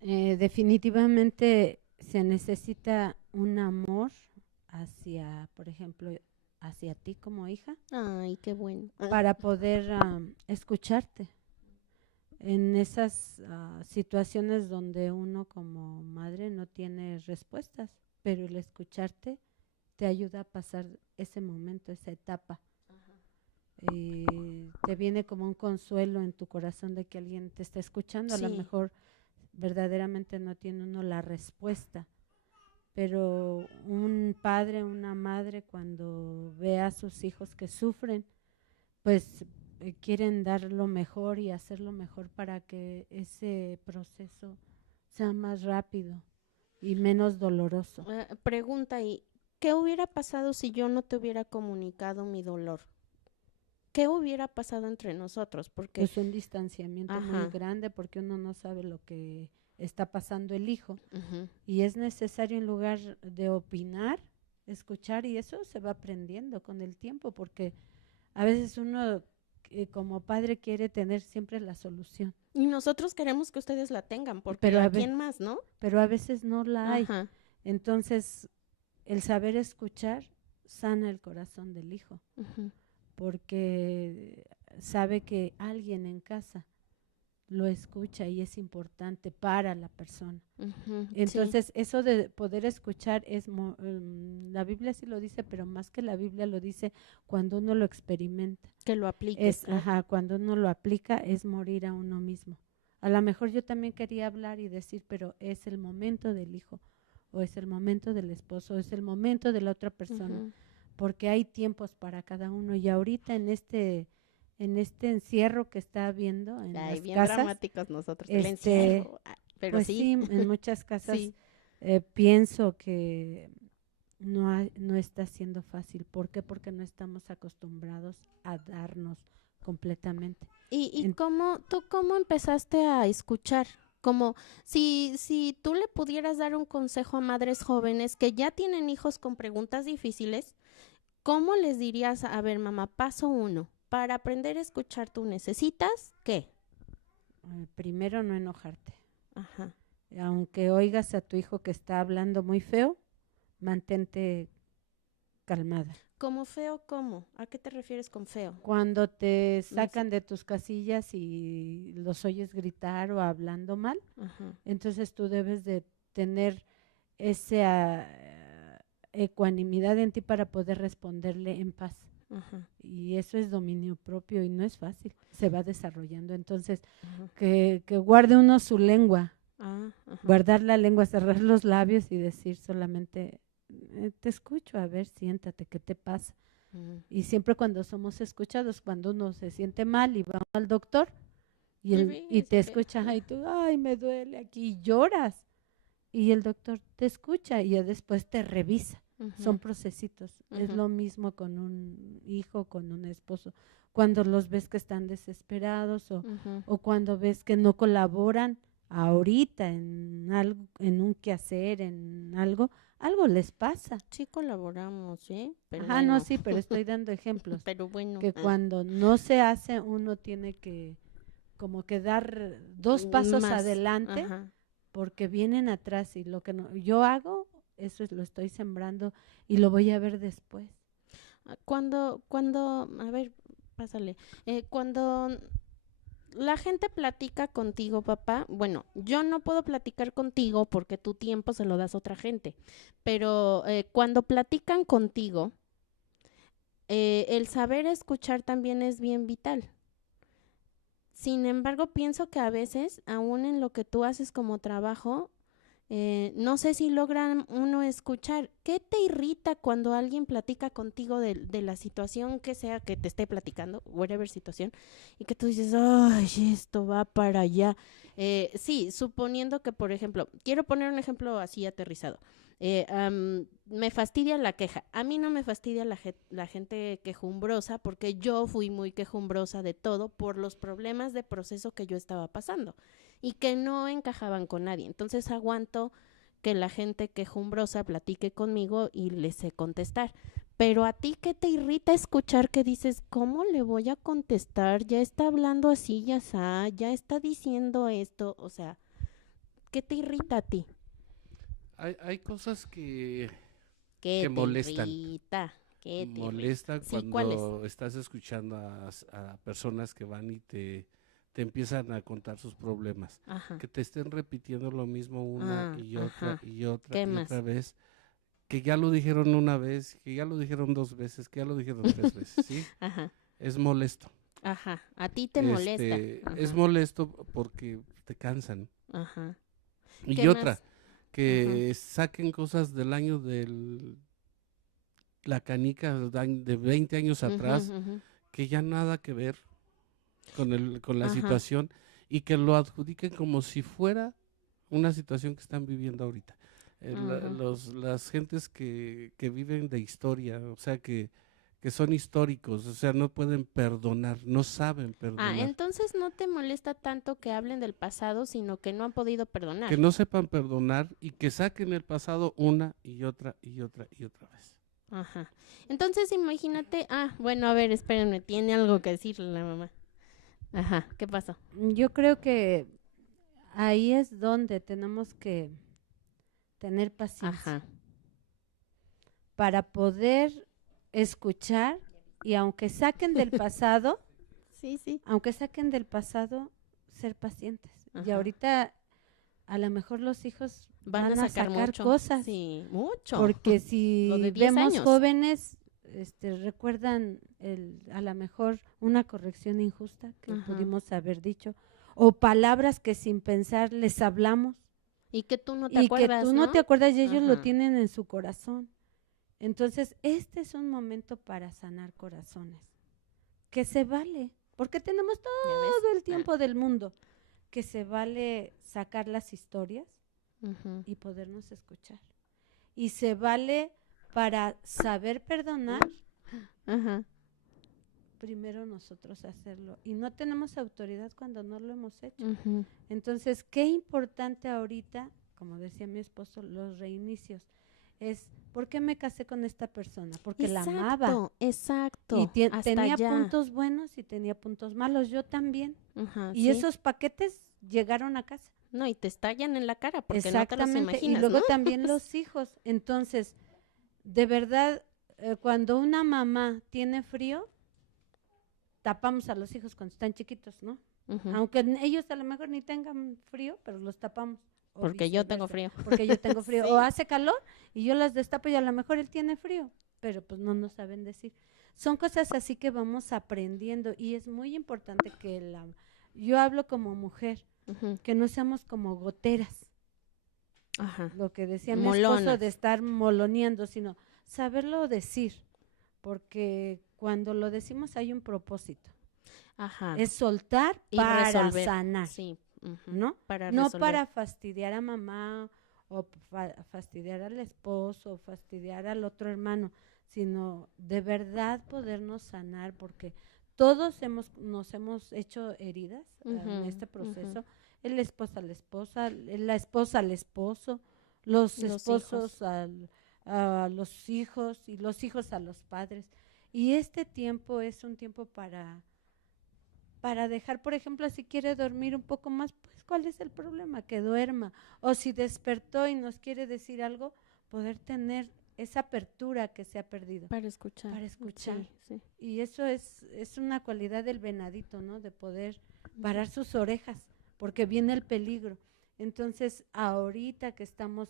Definitivamente se necesita un amor hacia, por ejemplo, hacia ti como hija, Ay, qué bueno. para poder escucharte en esas situaciones donde uno como madre no tiene respuestas, pero el escucharte te ayuda a pasar ese momento, esa etapa. Y te viene como un consuelo en tu corazón de que alguien te está escuchando. A lo Sí. mejor verdaderamente no tiene uno la respuesta, pero un padre, una madre, cuando ve a sus hijos que sufren, pues quieren dar lo mejor y hacer lo mejor para que ese proceso sea más rápido y menos doloroso. Pregunta, ¿y qué hubiera pasado si yo no te hubiera comunicado mi dolor? ¿Qué hubiera pasado entre nosotros? Porque Pues un distanciamiento muy Ajá. grande porque uno no sabe lo que está pasando el hijo. Ujú, Y es necesario, en lugar de opinar, escuchar, y eso se va aprendiendo con el tiempo, porque a veces uno como padre quiere tener siempre la solución, y nosotros queremos que ustedes la tengan, porque pero ¿a quién más, no? pero a veces no la hay. Ajá. Entonces, el saber escuchar sana el corazón del hijo, Ujú, porque sabe que alguien en casa lo escucha y es importante para la persona. ujú, sí, Entonces, eso de poder escuchar la Biblia sí lo dice, pero más que la Biblia lo dice cuando uno lo experimenta. que lo apliques, claro. Ajá, cuando uno lo aplica es morir a uno mismo. A lo mejor yo también quería hablar y decir, pero es el momento del hijo, o es el momento del esposo, o es el momento de la otra persona, Ujú. porque hay tiempos para cada uno. Y ahorita en este encierro que está habiendo en Ay, las bien casas, dramáticos nosotros, el este, encierro, pero pues sí, sí, en muchas casas sí. pienso que no está siendo fácil. ¿Por qué? Porque no estamos acostumbrados a darnos completamente. ¿Y En- tú cómo empezaste a escuchar? Como si tú le pudieras dar un consejo a madres jóvenes que ya tienen hijos con preguntas difíciles, ¿cómo les dirías, a ver, mamá, paso 1, para aprender a escuchar tú necesitas qué? Primero, no enojarte. Ajá. Aunque oigas a tu hijo que está hablando muy feo, mantente calmada. ¿Cómo feo cómo? ¿A qué te refieres con feo? Cuando te No sé. sacan de tus casillas y los oyes gritar o hablando mal, Ajá. entonces tú debes de tener esa ecuanimidad en ti para poder responderle en paz. Ajá. Y eso es dominio propio y no es fácil, se va desarrollando. Entonces, Ajá. que guarde uno su lengua, Ajá. guardar la lengua, cerrar los labios y decir solamente, te escucho, a ver, siéntate, ¿qué te pasa? Ujú. Y siempre cuando somos escuchados, cuando uno se siente mal y va al doctor y te escucha y tú, ay, me duele aquí, y lloras. Y el doctor te escucha y ya después te revisa. Son Ujú. procesitos. Es Ujú. lo mismo con un hijo, con un esposo. Cuando los ves que están desesperados Ujú. o cuando ves que no colaboran ahorita en algo, en un quehacer, en algo, algo les pasa. Sí colaboramos, ¿eh? Pero Ajá, no, bueno, sí, pero estoy dando ejemplos. pero bueno. Que cuando no se hace, uno tiene que como que dar dos pasos Más. adelante Ajá. porque vienen atrás y lo que no, yo hago, eso es, lo estoy sembrando y lo voy a ver después. A ver, pásale. Cuando la gente platica contigo, papá, bueno, yo no puedo platicar contigo porque tu tiempo se lo das a otra gente, pero cuando platican contigo, el saber escuchar también es bien vital. Sin embargo, pienso que a veces, aún en lo que tú haces como trabajo, no sé si logran uno escuchar. ¿Qué te irrita cuando alguien platica contigo de la situación que sea que te esté platicando, whatever situación, y que tú dices, ay, esto va para allá? Sí, suponiendo que, por ejemplo, quiero poner un ejemplo así aterrizado. Me fastidia la queja. A mí no me fastidia la gente quejumbrosa porque yo fui muy quejumbrosa de todo por los problemas de proceso que yo estaba pasando y que no encajaban con nadie. Entonces aguanto que la gente quejumbrosa platique conmigo y les sé contestar. Pero a ti, ¿qué te irrita escuchar que dices, ¿cómo le voy a contestar? Ya está hablando así, ya está diciendo esto. O sea, ¿qué te irrita a ti? Hay cosas ¿Qué que te molestan. irrita? ¿Qué te irrita? Molestan Sí, ¿cuáles? cuando estás escuchando a personas que van y te empiezan a contar sus problemas. Ajá. Que te estén repitiendo lo mismo una y otra Ajá. y otra ¿Qué y más? otra vez. Que ya lo dijeron una vez, que ya lo dijeron 2 veces, que ya lo dijeron 3 veces, ¿sí? Ajá. Es molesto. Ajá. A ti te molesta. Es Ajá. molesto porque te cansan. Ajá. Y ¿Qué otra, más? Ajá. que saquen cosas del año la canica de 20 años Ujú, atrás, ujú. que ya nada que ver con la Ajá. situación y que lo adjudiquen como si fuera una situación que están viviendo ahorita. Las gentes que viven de historia, o sea, que son históricos, o sea, no pueden perdonar, no saben perdonar. Entonces no te molesta tanto que hablen del pasado, sino que no han podido perdonar. Que no sepan perdonar y que saquen el pasado una y otra y otra y otra vez. Ajá. Entonces imagínate, bueno, a ver, espérenme, tiene algo que decir la mamá. Ajá, ¿qué pasó? Yo creo que ahí es donde tenemos que tener paciencia. Ajá. Para poder escuchar y aunque saquen del pasado, sí. Aunque saquen del pasado, ser pacientes. Ajá. Y ahorita a lo mejor los hijos van a sacar mucho. cosas. Sí, mucho. Porque si Lo de 10 vemos años. jóvenes, recuerdan a lo mejor una corrección injusta que Ajá. pudimos haber dicho, o palabras que sin pensar les hablamos. Y que tú no te y acuerdas, que tú no te acuerdas y ellos lo Ajá. tienen en su corazón. Entonces, este es un momento para sanar corazones. Que se vale, porque tenemos ¿Ya ves? todo el tiempo del mundo. Que se vale sacar las historias Ujú. y podernos escuchar. Y se vale para saber perdonar, Ajá. primero nosotros hacerlo. Y no tenemos autoridad cuando no lo hemos hecho. Ujú. Entonces, qué importante ahorita, como decía mi esposo, los reinicios. Es, ¿por qué me casé con esta persona? Porque la amaba. Exacto. Y Hasta tenía allá. puntos buenos y tenía puntos malos. Yo también. Ajá, Y sí. esos paquetes llegaron a casa. No, y te estallan en la cara porque no te los Exactamente. imaginas, Y luego ¿no? también los hijos. Entonces, de verdad, cuando una mamá tiene frío, tapamos a los hijos cuando están chiquitos, ¿no? Ujú. Aunque ellos a lo mejor ni tengan frío, pero los tapamos. O Porque yo tengo viceversa, frío. Porque yo tengo frío. Sí. O hace calor y yo las destapo y a lo mejor él tiene frío, pero pues no nos saben decir. Son cosas así que vamos aprendiendo y es muy importante que yo hablo como mujer, Ujú. que no seamos como goteras, Ajá. lo que decía mi esposo Molonas. de estar moloneando, sino saberlo decir, porque cuando lo decimos hay un propósito. Ajá. Es soltar Y para resolver. sanar, Sí. Ujú. ¿no? Para No resolver. para fastidiar a mamá o fastidiar al esposo o fastidiar al otro hermano, sino de verdad podernos sanar, porque todos nos hemos hecho heridas en Ujú, este proceso. ujú. El esposo a la esposa al esposo, los Los esposos a los hijos y los hijos a los padres. Y este tiempo es un tiempo para dejar, por ejemplo, si quiere dormir un poco más, pues ¿cuál es el problema? Que duerma. O si despertó y nos quiere decir algo, poder tener esa apertura que se ha perdido. Para escuchar. Para escuchar. Sí. Y eso es una cualidad del venadito, ¿no? De poder parar sus orejas, porque viene el peligro. Entonces, ahorita que estamos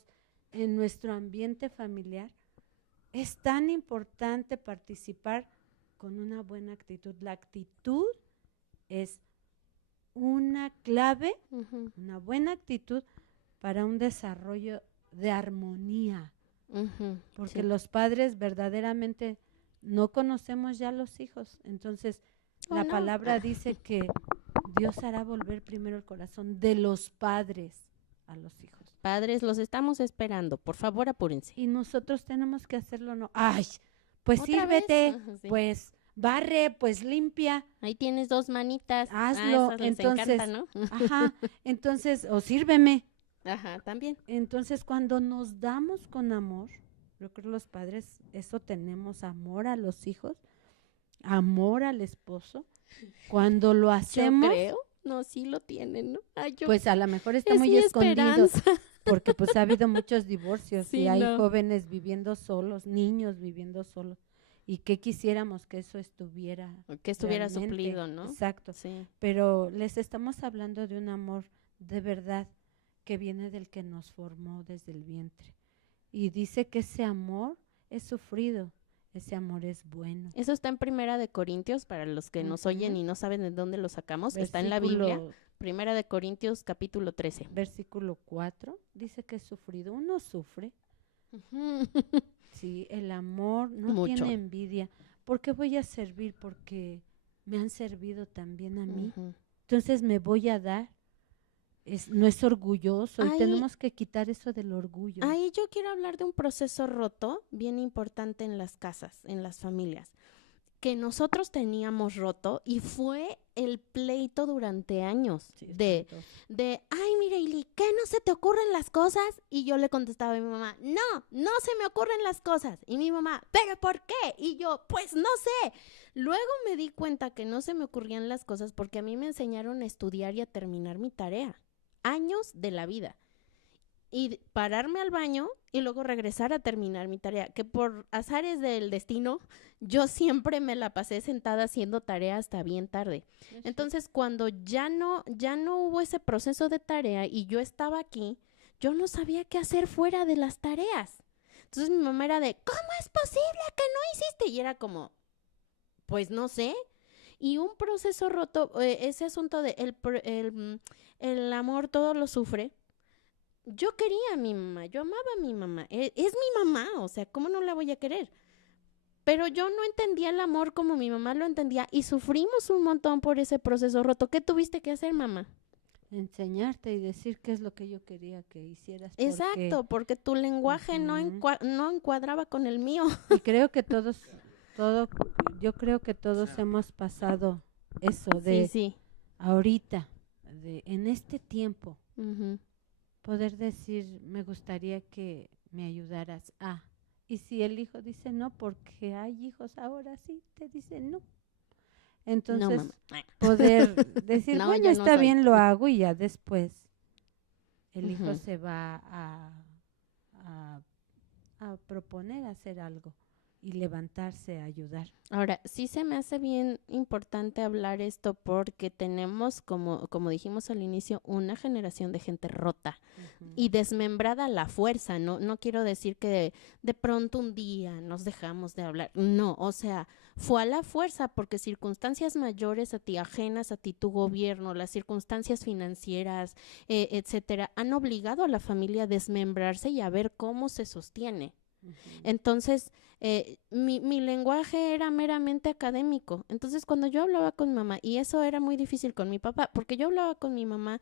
en nuestro ambiente familiar, es tan importante participar con una buena actitud. La actitud es una clave, Ujú, una buena actitud para un desarrollo de armonía, ujú, porque sí. los padres verdaderamente no conocemos ya a los hijos. Entonces, la no. palabra dice que Dios hará volver primero el corazón de los padres a los hijos. Padres, los estamos esperando. Por favor, apúrense. Y nosotros tenemos que hacerlo, ¿no? Ay, pues ¿Otra vez? sírvete, Ajá, sí. pues barre, pues limpia. Ahí tienes 2 manitas. Hazlo, Esas les entonces, encanta, ¿no? Ajá, entonces, o sírveme. Ajá, también. Entonces, cuando nos damos con amor, yo creo que los padres, eso tenemos, amor a los hijos, amor al esposo. Cuando lo hacemos, Yo creo. No, sí lo tienen, ¿no? Ay, yo pues a lo mejor está es muy mi escondido, esperanza. porque pues ha habido muchos divorcios Sí, y hay no. jóvenes viviendo solos, niños viviendo solos. Y que quisiéramos que eso estuviera Que estuviera realmente. suplido, ¿no? Exacto. Sí. Pero les estamos hablando de un amor de verdad que viene del que nos formó desde el vientre. Y dice que ese amor es sufrido, ese amor es bueno. Eso está en Primera de Corintios, para los que nos oyen Ujú. y no saben de dónde lo sacamos. Está en la Biblia. Versículo- Primera de Corintios, capítulo 13. Versículo 4 dice que es sufrido. Uno sufre. Sí, el amor no Mucho. tiene envidia. ¿Por qué voy a servir? Porque me han servido también a mí. Ujú. Entonces me voy a dar. no es orgulloso y Ahí- tenemos que quitar eso del orgullo. Ahí yo quiero hablar de un proceso roto bien importante en las casas, en las familias, que nosotros teníamos roto y fue el pleito durante años Sí, de, espantoso. ay, Mireili, ¿qué no se te ocurren las cosas? Y yo le contestaba a mi mamá, no se me ocurren las cosas. Y mi mamá, ¿pero por qué? Y yo, pues no sé. Luego me di cuenta que no se me ocurrían las cosas porque a mí me enseñaron a estudiar y a terminar mi tarea. Años de la vida. Y pararme al baño y luego regresar a terminar mi tarea, que por azares del destino, yo siempre me la pasé sentada haciendo tarea hasta bien tarde. Entonces, cuando ya no hubo ese proceso de tarea y yo estaba aquí, yo no sabía qué hacer fuera de las tareas. Entonces mi mamá era de, ¿cómo es posible que no hiciste? Y era como, pues no sé. Y un proceso roto, ese asunto de el amor todo lo sufre. Yo quería a mi mamá, yo amaba a mi mamá, es mi mamá, o sea, ¿cómo no la voy a querer? Pero yo no entendía el amor como mi mamá lo entendía y sufrimos un montón por ese proceso roto. ¿Qué tuviste que hacer, mamá? Enseñarte y decir qué es lo que yo quería que hicieras. Exacto, porque tu lenguaje no encuadraba con el mío. Y creo que yo creo que todos hemos pasado eso de Sí. ahorita, en este tiempo, Ujú. poder decir, me gustaría que me ayudaras a. Y si el hijo dice no, porque hay hijos ahora sí, te dicen no. No, Entonces, mamá. poder decir, No, bueno, yo no está soy. bien, lo hago y ya después el hijo Ujú. se va a, a proponer hacer algo y levantarse a ayudar. Ahora, sí se me hace bien importante hablar esto porque tenemos, como dijimos al inicio, una generación de gente rota y desmembrada a la fuerza, ¿no? No quiero decir que de pronto un día nos dejamos de hablar, no, o sea, fue a la fuerza porque circunstancias mayores a ti, ajenas a ti, tu gobierno, las circunstancias financieras, etcétera, han obligado a la familia a desmembrarse y a ver cómo se sostiene. Entonces, mi lenguaje era meramente académico. Entonces, cuando yo hablaba con mamá, y eso era muy difícil con mi papá, porque yo hablaba con mi mamá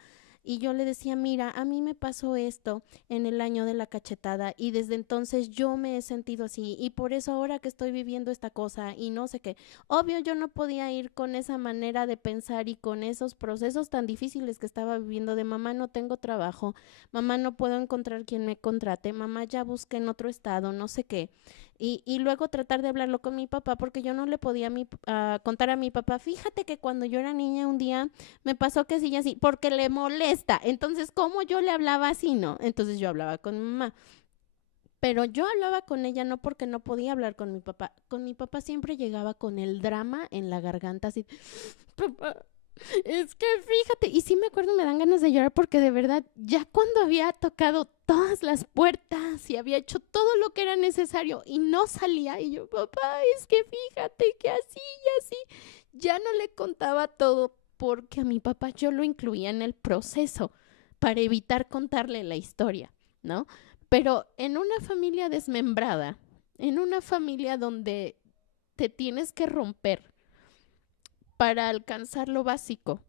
y yo le decía, mira, a mí me pasó esto en el año de la cachetada y desde entonces yo me he sentido así y por eso ahora que estoy viviendo esta cosa y no sé qué. Obvio, yo no podía ir con esa manera de pensar y con esos procesos tan difíciles que estaba viviendo de mamá, no tengo trabajo, mamá, no puedo encontrar quien me contrate, mamá, ya busqué en otro estado, no sé qué. Y luego tratar de hablarlo con mi papá porque yo no le podía contar a mi papá, fíjate que cuando yo era niña un día me pasó que así y así, porque le molesta. Entonces, ¿cómo yo le hablaba así? No. Entonces yo hablaba con mi mamá. Pero yo hablaba con ella no porque no podía hablar con mi papá. Con mi papá siempre llegaba con el drama en la garganta así, papá, es que fíjate, y sí me acuerdo, me dan ganas de llorar porque de verdad, ya cuando había tocado todas las puertas y había hecho todo lo que era necesario y no salía, y yo, papá, es que fíjate que así y así, ya no le contaba todo porque a mi papá yo lo incluía en el proceso para evitar contarle la historia, ¿no? Pero en una familia desmembrada, en una familia donde te tienes que romper para alcanzar lo básico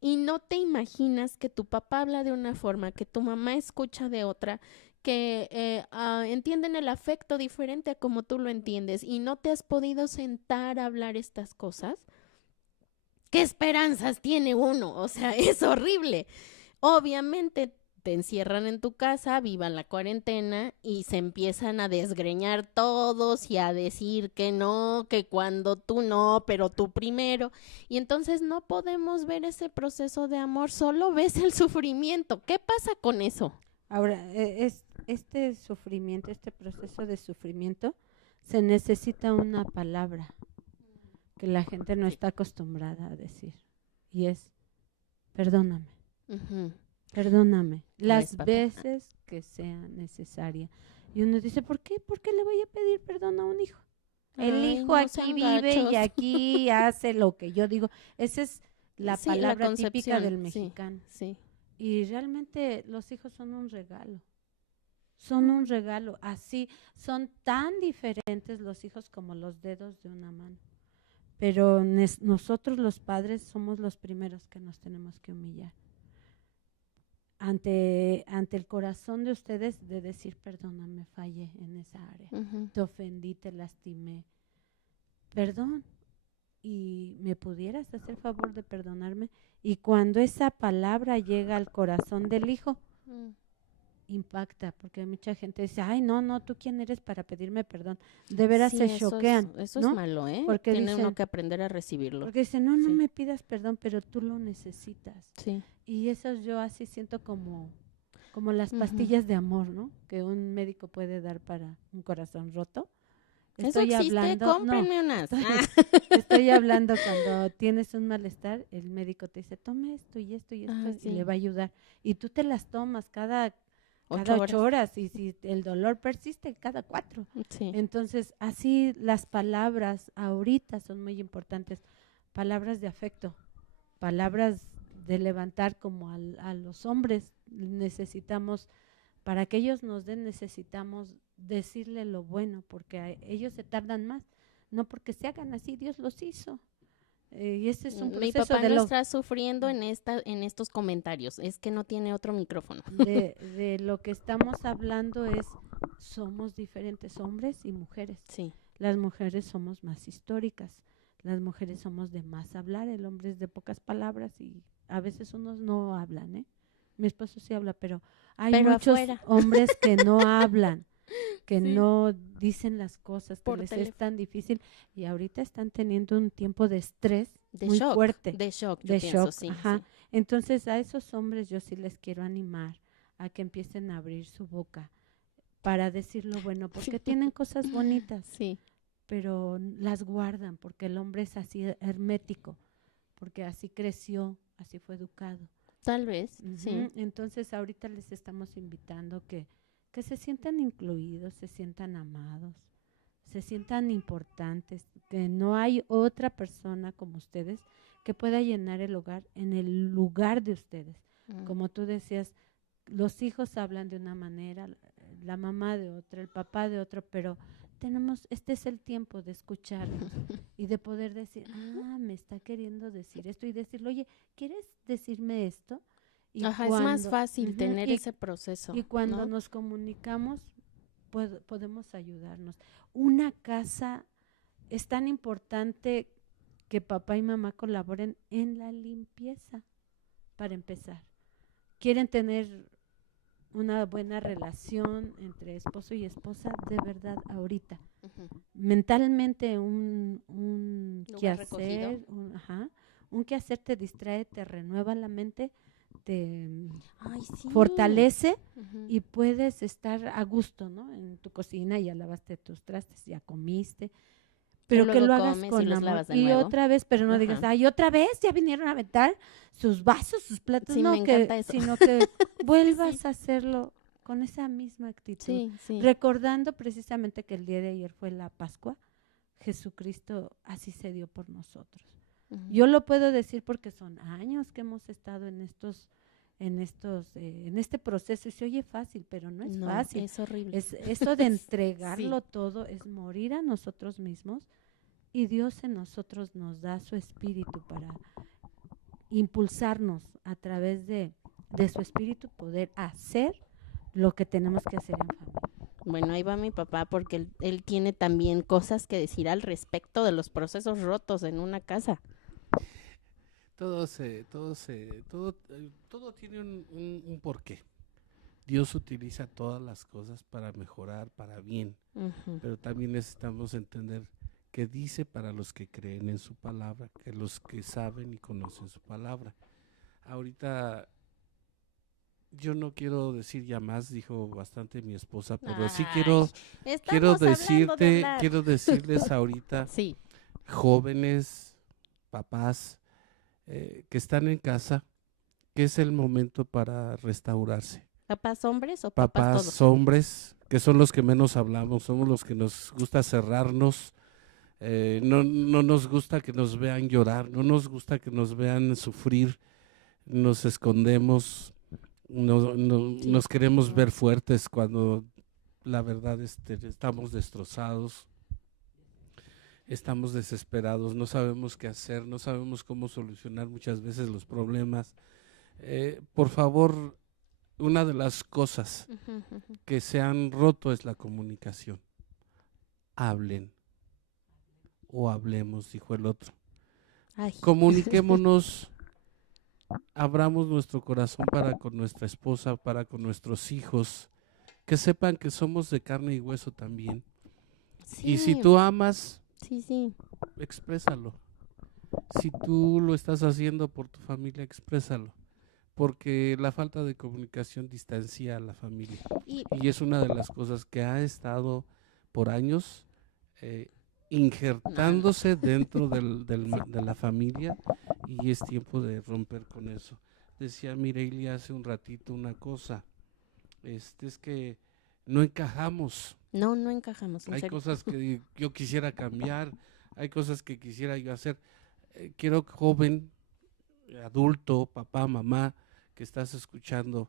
y no te imaginas que tu papá habla de una forma, que tu mamá escucha de otra, que entienden el afecto diferente a como tú lo entiendes y no te has podido sentar a hablar estas cosas, ¿qué esperanzas tiene uno? O sea, es horrible. Obviamente te encierran en tu casa, vivan la cuarentena y se empiezan a desgreñar todos y a decir que no, que cuando tú no, pero tú primero. Y entonces no podemos ver ese proceso de amor, solo ves el sufrimiento. ¿Qué pasa con eso? Ahora, este sufrimiento, este proceso de sufrimiento, se necesita una palabra que la gente no está acostumbrada a decir y es perdóname. Ujú. Perdóname, las papá. veces que sea necesaria. Y uno dice, ¿por qué? ¿Por qué le voy a pedir perdón a un hijo? El Ay, hijo no aquí sean vive y gachos. aquí hace lo que yo digo. Esa es la Sí, la palabra típica concepción, del sí, mexicano. sí. Y realmente los hijos son un regalo. Son un regalo. Así son tan diferentes los hijos como los dedos de una mano. Pero nosotros los padres somos los primeros que nos tenemos que humillar. ante el corazón de ustedes de decir, perdóname, fallé en esa área, te ofendí, te lastimé, perdón, y me pudieras hacer favor de perdonarme. Y cuando esa palabra llega al corazón del hijo, impacta, porque mucha gente dice, ay, no, ¿tú quién eres para pedirme perdón? De veras Sí, se eso choquean, eso ¿no? es malo, ¿eh? Porque Tiene dicen, uno que aprender a recibirlo. porque dicen, no Sí. me pidas perdón, pero tú lo necesitas. Sí. Y eso yo así siento como las pastillas de amor, ¿no? Que un médico puede dar para un corazón roto. Eso existe, cómprenme unas. Estoy hablando cuando tienes un malestar, el médico te dice, tome esto y esto y esto, Sí. y le va a ayudar. Y tú te las tomas cada 8 horas, y si el dolor persiste, cada 4. Sí. Entonces, así las palabras ahorita son muy importantes. Palabras de afecto, palabras de levantar como a los hombres necesitamos, para que ellos nos den, necesitamos decirle lo bueno, porque ellos se tardan más, no porque se hagan así, Dios los hizo. Y ese es un proceso. Mi papá no está sufriendo en estos comentarios, es que no tiene otro micrófono. De lo que estamos hablando es, somos diferentes hombres y mujeres. Sí. Las mujeres somos más históricas, las mujeres somos de más hablar, el hombre es de pocas palabras y a veces unos no hablan, ¿eh? Mi esposo sí habla, pero hay muchos hombres que no hablan, que no dicen las cosas, que les es tan difícil, y ahorita están teniendo un tiempo de estrés muy fuerte. De shock, sí. Entonces a esos hombres yo sí les quiero animar a que empiecen a abrir su boca para decir lo bueno, porque tienen cosas bonitas, pero las guardan, porque el hombre es así hermético, porque así creció, así fue educado. Tal vez, sí. Entonces ahorita les estamos invitando que se sientan incluidos, se sientan amados, se sientan importantes, que no hay otra persona como ustedes que pueda llenar el hogar en el lugar de ustedes. Como tú decías, los hijos hablan de una manera, la mamá de otra, el papá de otro, pero este es el tiempo de escucharnos y de poder decir, me está queriendo decir esto, y decirle, oye, ¿quieres decirme esto? Y es más fácil tener ese proceso. Y cuando nos comunicamos, podemos ayudarnos. Una casa es tan importante que papá y mamá colaboren en la limpieza, para empezar. Quieren tener una buena relación entre esposo y esposa, de verdad, ahorita. Mentalmente un quehacer, un quehacer te distrae, te renueva la mente, te fortalece y puedes estar a gusto, ¿no? En tu cocina, ya lavaste tus trastes, ya comiste, pero que lo hagas con amor. Y otra vez, pero no digas, otra vez, ya vinieron a aventar sus vasos, sus platos, no, sino que vuelvas a hacerlo con esa misma actitud, recordando precisamente que el día de ayer fue la Pascua. Jesucristo así se dio por nosotros. Yo lo puedo decir porque son años que hemos estado en este proceso, y se oye fácil, pero no es fácil. Es horrible. Es eso de entregarlo todo, es morir a nosotros mismos, y Dios en nosotros nos da su espíritu para impulsarnos a través de su espíritu, poder hacer lo que tenemos que hacer en familia. Bueno, ahí va mi papá, porque él tiene también cosas que decir al respecto de los procesos rotos en una casa. Todo tiene un porqué. Dios utiliza todas las cosas para mejorar, para bien, pero también necesitamos entender que dice para los que creen en su palabra, que los que saben y conocen su palabra. Ahorita yo no quiero decir ya más, dijo bastante mi esposa, pero sí quiero decirles ahorita, jóvenes, papás, que están en casa, que es el momento para restaurarse. ¿Papás hombres o papás todos? Hombres, que son los que menos hablamos, somos los que nos gusta cerrarnos, no nos gusta que nos vean llorar, no nos gusta que nos vean sufrir, nos escondemos, nos queremos ver fuertes cuando la verdad estamos destrozados. Estamos desesperados, no sabemos qué hacer, no sabemos cómo solucionar muchas veces los problemas. Por favor, una de las cosas que se han roto es la comunicación. Hablen o hablemos, dijo el otro. Ay. Comuniquémonos, abramos nuestro corazón para con nuestra esposa, para con nuestros hijos, que sepan que somos de carne y hueso también. Sí. Y si tú amas, sí. Exprésalo. Si tú lo estás haciendo por tu familia, exprésalo. Porque la falta de comunicación distancia a la familia. Y es una de las cosas que ha estado por años injertándose dentro de la familia, y es tiempo de romper con eso. Decía Mireille hace un ratito una cosa, es que no encajamos. No encajamos. Hay serio. cosas que yo quisiera cambiar, hay cosas que quisiera yo hacer. Quiero, joven, adulto, papá, mamá, que estás escuchando,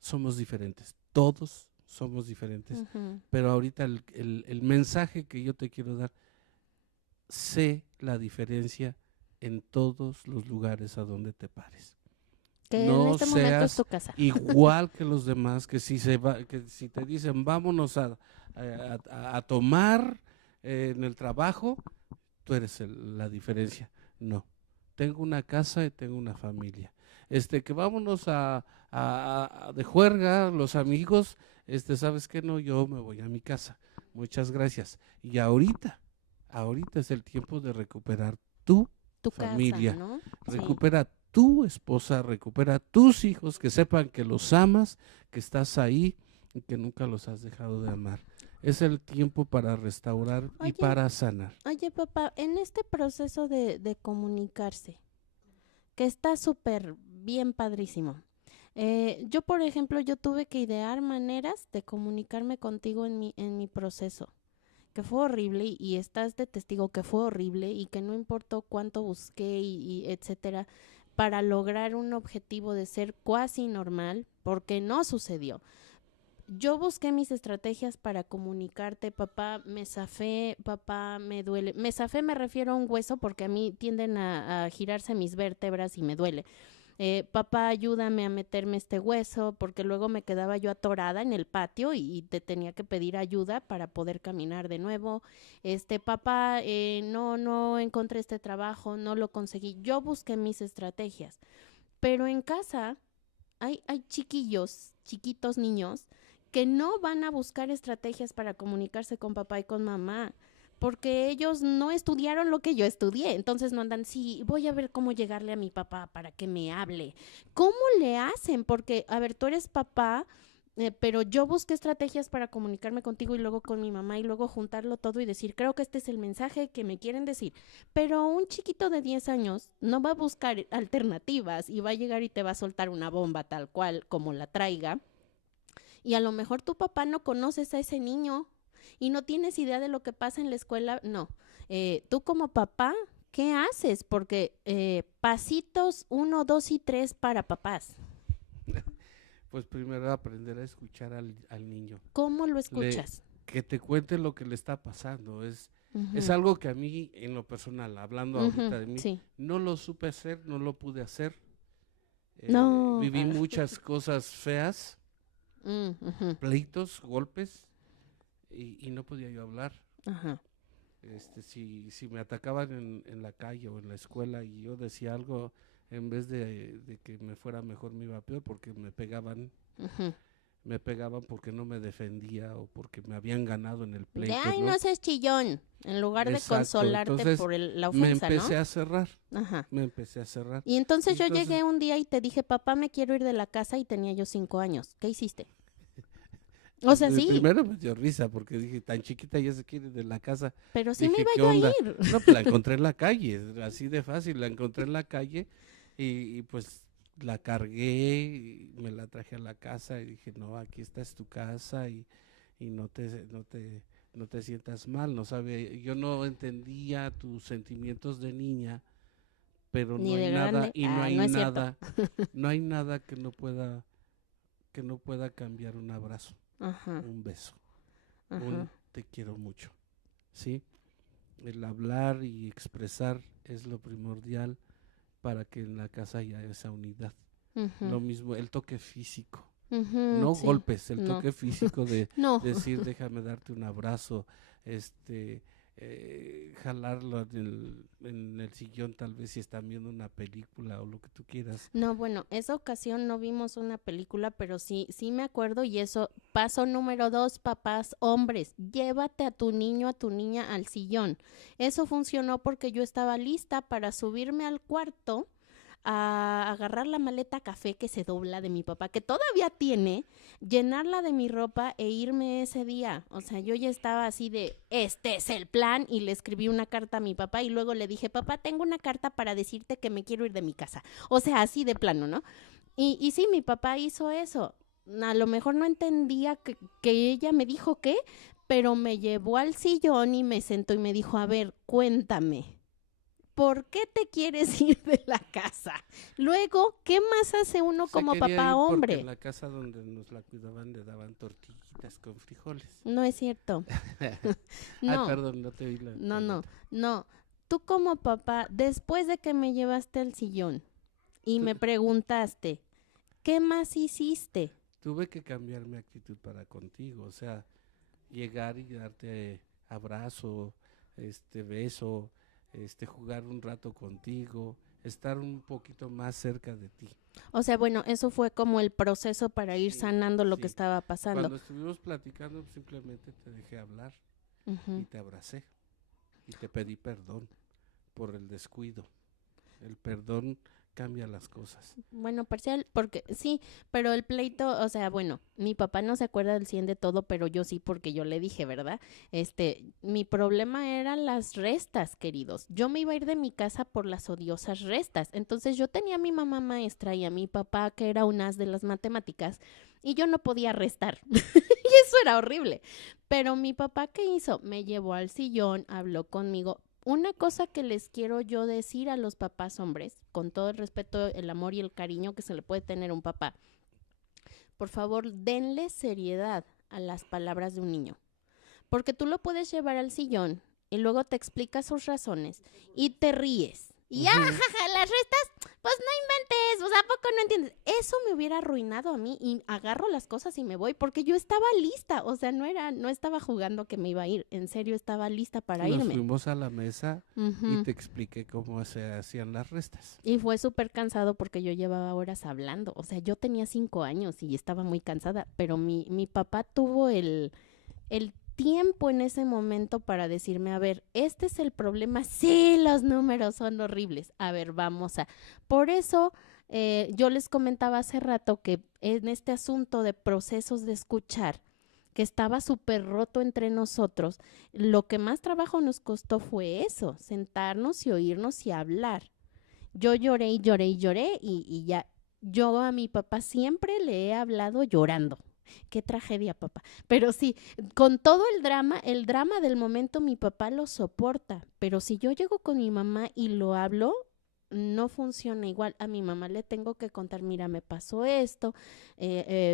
somos diferentes, todos somos diferentes, pero ahorita el mensaje que yo te quiero dar, sé la diferencia en todos los lugares a donde te pares. Que no en este momento es seas tu casa. igual que los demás, que si te dicen vámonos a tomar en el trabajo, tú eres la diferencia. No, tengo una casa y tengo una familia. Que vámonos de juerga, los amigos, ¿sabes qué? No, yo me voy a mi casa. Muchas gracias. Y ahorita es el tiempo de recuperar tu familia. Casa, ¿no? Recupera tu esposa, recupera tus hijos, que sepan que los amas, que estás ahí y que nunca los has dejado de amar. Es el tiempo para restaurar y para sanar. Oye, papá, en este proceso de comunicarse, que está súper bien padrísimo. Yo, por ejemplo, yo tuve que idear maneras de comunicarme contigo en mi proceso, que fue horrible, y estás de testigo que fue horrible, y que no importó cuánto busqué y etcétera, para lograr un objetivo de ser cuasi normal, porque no sucedió. Yo busqué mis estrategias para comunicarte, papá, me zafé, papá, me duele. Me zafé, me refiero a un hueso, porque a mí tienden a girarse mis vértebras y me duele. Papá, ayúdame a meterme este hueso, porque luego me quedaba yo atorada en el patio y te tenía que pedir ayuda para poder caminar de nuevo. Papá, no encontré este trabajo, no lo conseguí. Yo busqué mis estrategias, pero en casa hay chiquitos niños, que no van a buscar estrategias para comunicarse con papá y con mamá, porque ellos no estudiaron lo que yo estudié. Entonces no andan, sí, voy a ver cómo llegarle a mi papá para que me hable. ¿Cómo le hacen? Porque, a ver, tú eres papá, pero yo busqué estrategias para comunicarme contigo y luego con mi mamá, y luego juntarlo todo y decir, creo que este es el mensaje que me quieren decir. Pero un chiquito de 10 años no va a buscar alternativas y va a llegar y te va a soltar una bomba tal cual como la traiga. Y a lo mejor tu papá no conoces a ese niño y no tienes idea de lo que pasa en la escuela. No, tú como papá, ¿qué haces? Porque pasitos 1, 2 y 3 para papás. Pues primero aprender a escuchar al niño. ¿Cómo lo escuchas? Que te cuente lo que le está pasando. Es algo que a mí, en lo personal, hablando ahorita de mí, no lo supe hacer, no lo pude hacer. Viví muchas cosas feas, pleitos, golpes, y no podía yo hablar. Si me atacaban en la calle o en la escuela y yo decía algo, en vez de que me fuera mejor, me iba peor, porque me pegaban. Me pegaban porque no me defendía o porque me habían ganado en el pleito. Ay, no seas chillón, en lugar de consolarte. Entonces, por la ofensa, me empecé a cerrar. Me empecé a cerrar. Y entonces yo llegué un día y te dije, papá, me quiero ir de la casa, y tenía yo 5 años. ¿Qué hiciste? O sea, sí. Primero me dio risa porque dije, tan chiquita ya se quiere ir de la casa. Pero sí, dije, me iba yo a ir. No, pues la encontré en la calle, así de fácil, la encontré en la calle y pues la cargué y me la traje a la casa y dije, no, aquí esta es tu casa y no te sientas mal. No sabe, yo no entendía tus sentimientos de niña, pero no hay nada y no hay nada, no hay nada que no pueda cambiar un abrazo, un beso, un te quiero mucho, ¿sí? El hablar y expresar es lo primordial para que en la casa haya esa unidad. Lo mismo, el toque físico. no sí, golpes, el no. toque físico de No. decir déjame darte un abrazo, jalarlo en el sillón tal vez si están viendo una película o lo que tú quieras. No, bueno, esa ocasión no vimos una película, pero sí me acuerdo y eso, paso número 2, papás hombres, llévate a tu niño, a tu niña al sillón. Eso funcionó porque yo estaba lista para subirme al cuarto a agarrar la maleta café que se dobla de mi papá, que todavía tiene, llenarla de mi ropa e irme ese día. O sea, yo ya estaba así de, este es el plan, y le escribí una carta a mi papá y luego le dije, papá, tengo una carta para decirte que me quiero ir de mi casa. O sea, así de plano, ¿no? Y sí, mi papá hizo eso. A lo mejor no entendía que ella me dijo qué, pero me llevó al sillón y me sentó y me dijo, a ver, cuéntame. ¿Por qué te quieres ir de la casa? Luego, ¿qué más hace uno como papá hombre? En la casa donde nos la cuidaban le daban tortillitas con frijoles. No es cierto. No. Ay, perdón, no te oí la No. Tú como papá, después de que me llevaste al sillón y me preguntaste, ¿qué más hiciste? Tuve que cambiar mi actitud para contigo, o sea, llegar y darte abrazo, beso, jugar un rato contigo, estar un poquito más cerca de ti. O sea, bueno, eso fue como el proceso para ir sanando lo que estaba pasando. Cuando estuvimos platicando, simplemente te dejé hablar y te abracé y te pedí perdón por el descuido. El perdón cambia las cosas. Bueno, parcial, porque sí, pero el pleito, o sea, bueno, mi papá no se acuerda del 100 de todo, pero yo sí, porque yo le dije, ¿verdad? Mi problema eran las restas, queridos. Yo me iba a ir de mi casa por las odiosas restas. Entonces yo tenía a mi mamá maestra y a mi papá, que era un as de las matemáticas, y yo no podía restar. Y eso era horrible. Pero mi papá, ¿qué hizo? Me llevó al sillón, habló conmigo. Una cosa que les quiero yo decir a los papás hombres, con todo el respeto, el amor y el cariño que se le puede tener a un papá, por favor, denle seriedad a las palabras de un niño. Porque tú lo puedes llevar al sillón y luego te explica sus razones y te ríes. Y jaja, las restas, pues no inventes, o sea, ¿a poco no entiendes? Eso me hubiera arruinado a mí y agarro las cosas y me voy porque yo estaba lista, o sea, no estaba jugando que me iba a ir, en serio estaba lista para irme. Nos fuimos a la mesa y te expliqué cómo se hacían las restas. Y fue súper cansado porque yo llevaba horas hablando, o sea, yo tenía 5 años y estaba muy cansada, pero mi papá tuvo el tiempo en ese momento para decirme, a ver, este es el problema, sí, los números son horribles, a ver, por eso yo les comentaba hace rato que en este asunto de procesos de escuchar, que estaba súper roto entre nosotros, lo que más trabajo nos costó fue eso, sentarnos y oírnos y hablar. Yo lloré y ya, yo a mi papá siempre le he hablado llorando. Qué tragedia, papá. Pero sí, con todo el drama del momento mi papá lo soporta, pero si yo llego con mi mamá y lo hablo, no funciona igual. A mi mamá le tengo que contar, mira, me pasó esto,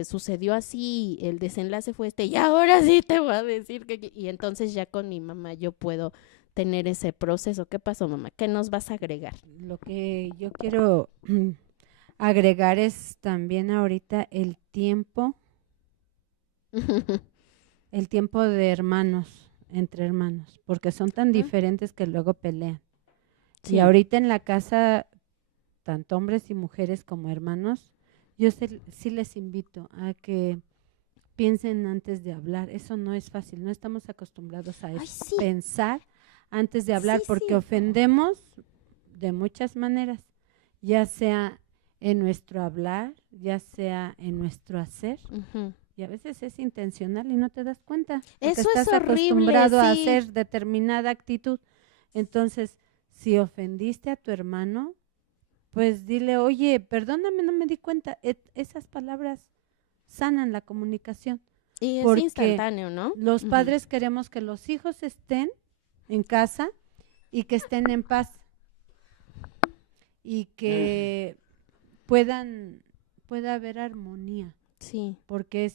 sucedió así, el desenlace fue y ahora sí te voy a decir que... Y entonces ya con mi mamá yo puedo tener ese proceso. ¿Qué pasó, mamá? ¿Qué nos vas a agregar? Lo que yo quiero agregar es también ahorita el tiempo de hermanos, entre hermanos, porque son tan diferentes que luego pelean. Sí. Y ahorita en la casa, tanto hombres y mujeres como hermanos, yo sí les invito a que piensen antes de hablar. Eso no es fácil, no estamos acostumbrados a eso. Sí. Pensar antes de hablar, porque ofendemos de muchas maneras, ya sea en nuestro hablar, ya sea en nuestro hacer. Y a veces es intencional y no te das cuenta. Porque eso estás es horrible, acostumbrado a hacer determinada actitud. Entonces, si ofendiste a tu hermano, pues dile, oye, perdóname, no me di cuenta. Esas palabras sanan la comunicación. Y es instantáneo, ¿no? Los padres queremos que los hijos estén en casa y que estén en paz. Y que pueda haber armonía. Sí. Porque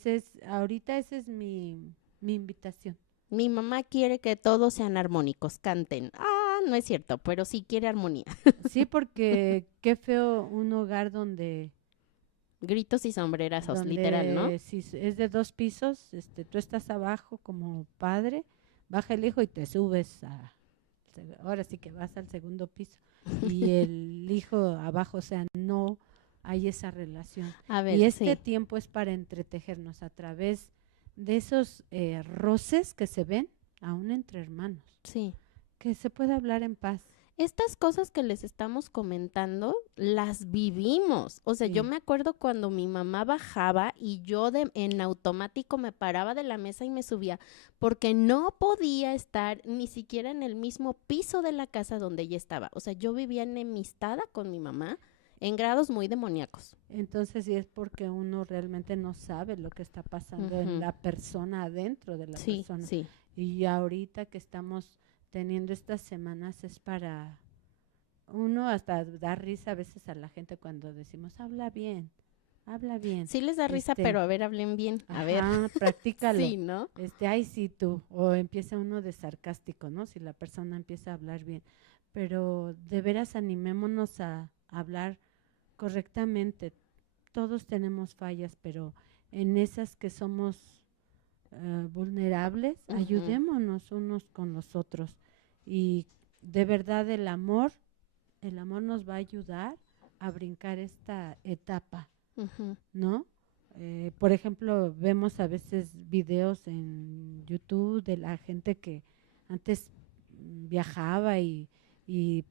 ahorita esa es mi invitación. Mi mamá quiere que todos sean armónicos, canten. No es cierto, pero sí quiere armonía. Sí, porque qué feo un hogar donde Gritos y sombrerazos, donde literal, ¿no? si es de 2 pisos, tú estás abajo como padre, baja el hijo y te subes ahora sí que vas al segundo piso y el hijo abajo, o sea, no hay esa relación. A ver, Y este sí. tiempo es para entretejernos a través de esos roces que se ven aún entre hermanos, Sí. que se puede hablar en paz. Estas cosas que les estamos comentando, las vivimos. O sea, yo Sí. me acuerdo cuando mi mamá bajaba y yo en automático me paraba de la mesa y me subía porque no podía estar ni siquiera en el mismo piso de la casa donde ella estaba. O sea, yo vivía enemistada con mi mamá en grados muy demoníacos. Entonces, sí es porque uno realmente no sabe lo que está pasando en Ujú. la persona, adentro de la Sí, persona. sí. Y ahorita que estamos teniendo estas semanas es para uno hasta dar risa a veces a la gente cuando decimos, habla bien, habla bien. Sí les da risa, pero a ver, hablen bien. A ver. Ajá, practícalo. Sí, ¿no? Ay, sí, tú. O empieza uno de sarcástico, ¿no? Si la persona empieza a hablar bien. Pero de veras animémonos a hablar correctamente. Todos tenemos fallas, pero en esas que somos vulnerables, Ujú. ayudémonos unos con los otros. Y de verdad el amor nos va a ayudar a brincar esta etapa, Ujú. ¿no? Por ejemplo, vemos a veces videos en YouTube de la gente que antes viajaba y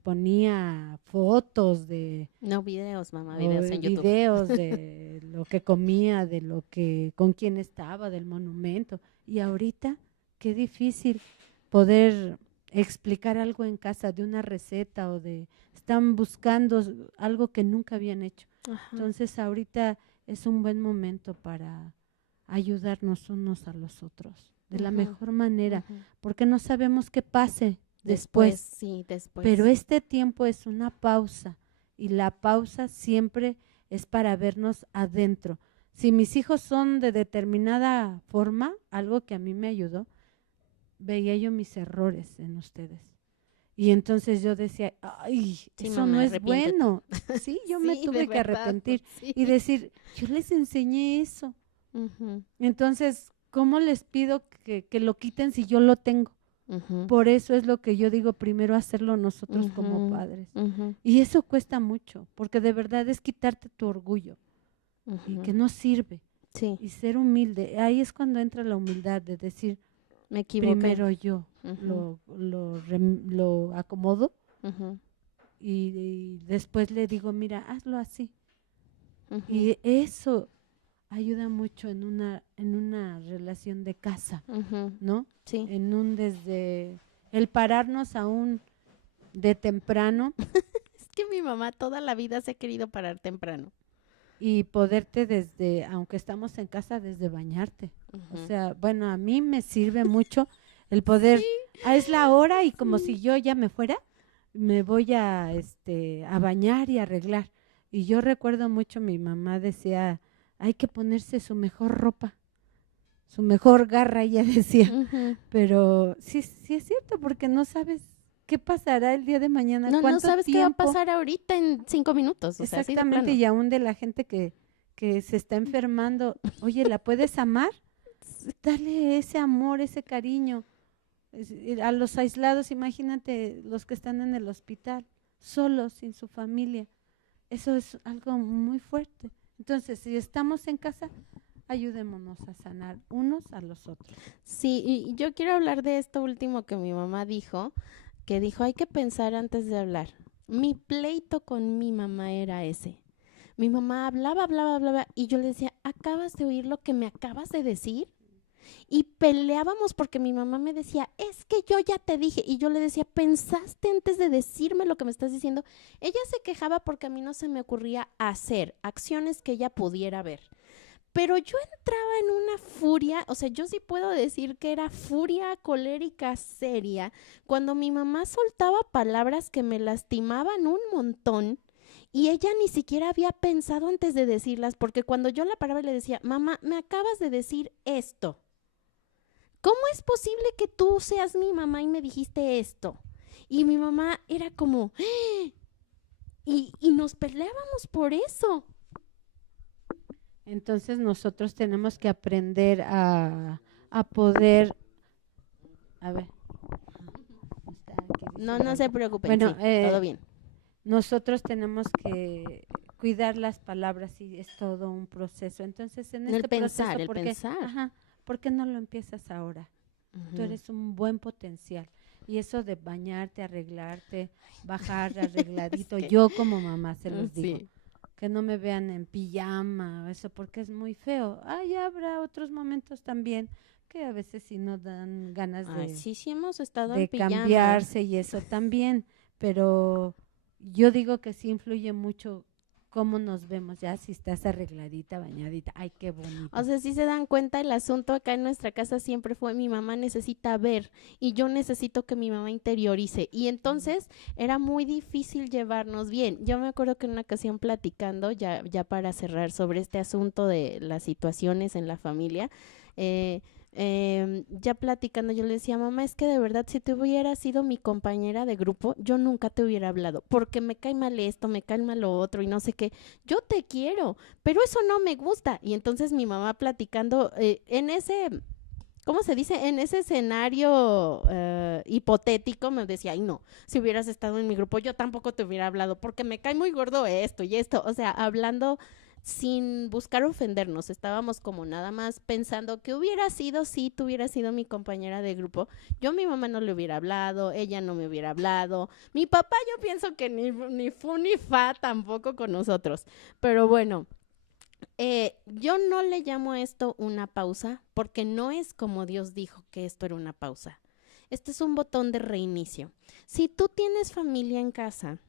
ponía fotos de No, videos, mamá, o videos en YouTube. videos de lo que comía, de lo que con quién estaba, del monumento. Y ahorita qué difícil poder explicar algo en casa de una receta o están buscando algo que nunca habían hecho. Ajá. Entonces ahorita es un buen momento para ayudarnos unos a los otros de la Ujú. mejor manera, Ujú. porque no sabemos qué pase después. Sí, después. Pero este tiempo es una pausa y la pausa siempre es para vernos adentro. Si mis hijos son de determinada forma, algo que a mí me ayudó, veía yo mis errores en ustedes. Y entonces yo decía, ay, Sí, eso mamá, no es arrepiéntete. bueno. Sí, yo me Sí, tuve de que verdad, arrepentir sí. y decir, yo les enseñé eso. Ujú, Entonces, ¿cómo les pido que lo quiten si yo lo tengo? ujú, Por eso es lo que yo digo, primero hacerlo nosotros como ujú, padres. ujú, Y eso cuesta mucho, porque de verdad es quitarte tu orgullo y ujú. que no sirve. Sí, Y ser humilde, ahí es cuando entra la humildad de decir, me equivoqué. primero yo Ujú, lo acomodo ujú, y después le digo, mira, hazlo así. ujú, Y eso ayuda mucho en una relación de casa, ujú. ¿no? Sí. Desde el pararnos aún de temprano Es que mi mamá toda la vida se ha querido parar temprano. y poderte aunque estamos en casa, desde bañarte. O Ujú. sea, bueno, a mí me sirve mucho el poder, es la hora y como si yo ya me fuera, me voy a bañar y arreglar. Y yo recuerdo mucho, mi mamá decía, hay que ponerse su mejor ropa, su mejor garra, ella decía. Ujú. Pero sí, sí es cierto, porque no sabes qué pasará el día de mañana, No, no cuánto sabes qué va a tiempo. pasar ahorita en 5 minutos, o sea, así de Exactamente, plano. y aún de la gente que se está enfermando, oye, ¿la puedes amar? Dale ese amor, ese cariño. A los aislados, imagínate los que están en el hospital, solos, sin su familia. Eso es algo muy fuerte. Entonces, si estamos en casa, ayudémonos a sanar unos a los otros. Sí, y yo quiero hablar de esto último que mi mamá dijo, que dijo, hay que pensar antes de hablar. Mi pleito con mi mamá era ese. Mi mamá hablaba, hablaba, hablaba, y yo le decía, ¿acabas de oír lo que me acabas de decir? Y peleábamos porque mi mamá me decía, es que yo ya te dije. Y yo le decía, ¿pensaste antes de decirme lo que me estás diciendo? Ella se quejaba porque a mí no se me ocurría hacer acciones que ella pudiera ver. Pero yo entraba en una furia, o sea, yo sí puedo decir que era furia colérica seria, cuando mi mamá soltaba palabras que me lastimaban un montón y ella ni siquiera había pensado antes de decirlas, porque cuando yo la paraba y le decía, mamá, me acabas de decir esto. ¿Cómo es posible que tú seas mi mamá y me dijiste esto? Y mi mamá era como, ¡ah! y nos peleábamos por eso. Entonces nosotros tenemos que aprender a poder, a ver. No se preocupen, Bueno, sí, todo bien. Nosotros tenemos que cuidar las palabras y es todo un proceso. Entonces, en este pensar, proceso, pensar. ¿por qué no lo empiezas ahora? Tú eres un buen potencial. Y eso de bañarte, arreglarte, bajar arregladito, yo como mamá se los digo. Que no me vean en pijama, eso porque es muy feo. Ya habrá otros momentos también que a veces sí nos dan ganas sí hemos estado de en pijama. cambiarse y eso también, pero yo digo que sí influye mucho cómo nos vemos ya, si estás arregladita, bañadita, ay, qué bonito. O sea, si se dan cuenta, el asunto acá en nuestra casa siempre fue mi mamá necesita ver y yo necesito que mi mamá interiorice. Y entonces era muy difícil llevarnos bien. Yo me acuerdo que en una ocasión platicando, ya para cerrar sobre este asunto de las situaciones en la familia, ya platicando, yo le decía, mamá, es que de verdad, si tú hubieras sido mi compañera de grupo, yo nunca te hubiera hablado, porque me cae mal esto, me cae mal lo otro y no sé qué. Yo te quiero, pero eso no me gusta. Y entonces mi mamá platicando en ese, ¿cómo se dice? En ese escenario hipotético me decía, ay no, si hubieras estado en mi grupo, yo tampoco te hubiera hablado, porque me cae muy gordo esto y esto. O sea, hablando sin buscar ofendernos, estábamos como nada más pensando que hubiera sido si tú hubieras sido mi compañera de grupo, yo a mi mamá no le hubiera hablado, ella no me hubiera hablado, mi papá yo pienso que ni fu ni fa tampoco con nosotros, pero bueno, yo no le llamo a esto una pausa porque no es como Dios dijo que esto era una pausa, este es un botón de reinicio. Si tú tienes familia en casa,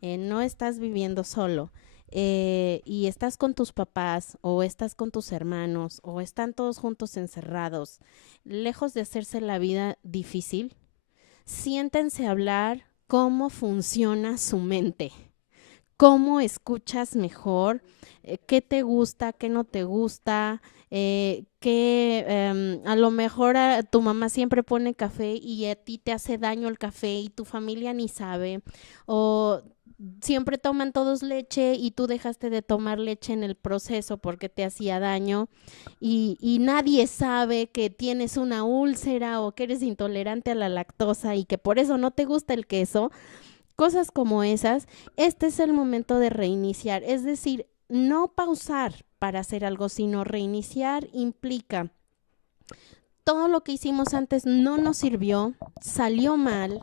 no estás viviendo solo, y estás con tus papás o estás con tus hermanos o están todos juntos encerrados, lejos de hacerse la vida difícil, siéntense a hablar cómo funciona su mente, cómo escuchas mejor, qué te gusta, qué no te gusta, que a lo mejor tu mamá siempre pone café y a ti te hace daño el café y tu familia ni sabe, o siempre toman todos leche y tú dejaste de tomar leche en el proceso porque te hacía daño y nadie sabe que tienes una úlcera o que eres intolerante a la lactosa y que por eso no te gusta el queso, cosas como esas. Este es el momento de reiniciar, es decir, no pausar para hacer algo, sino reiniciar implica todo lo que hicimos antes no nos sirvió, salió mal.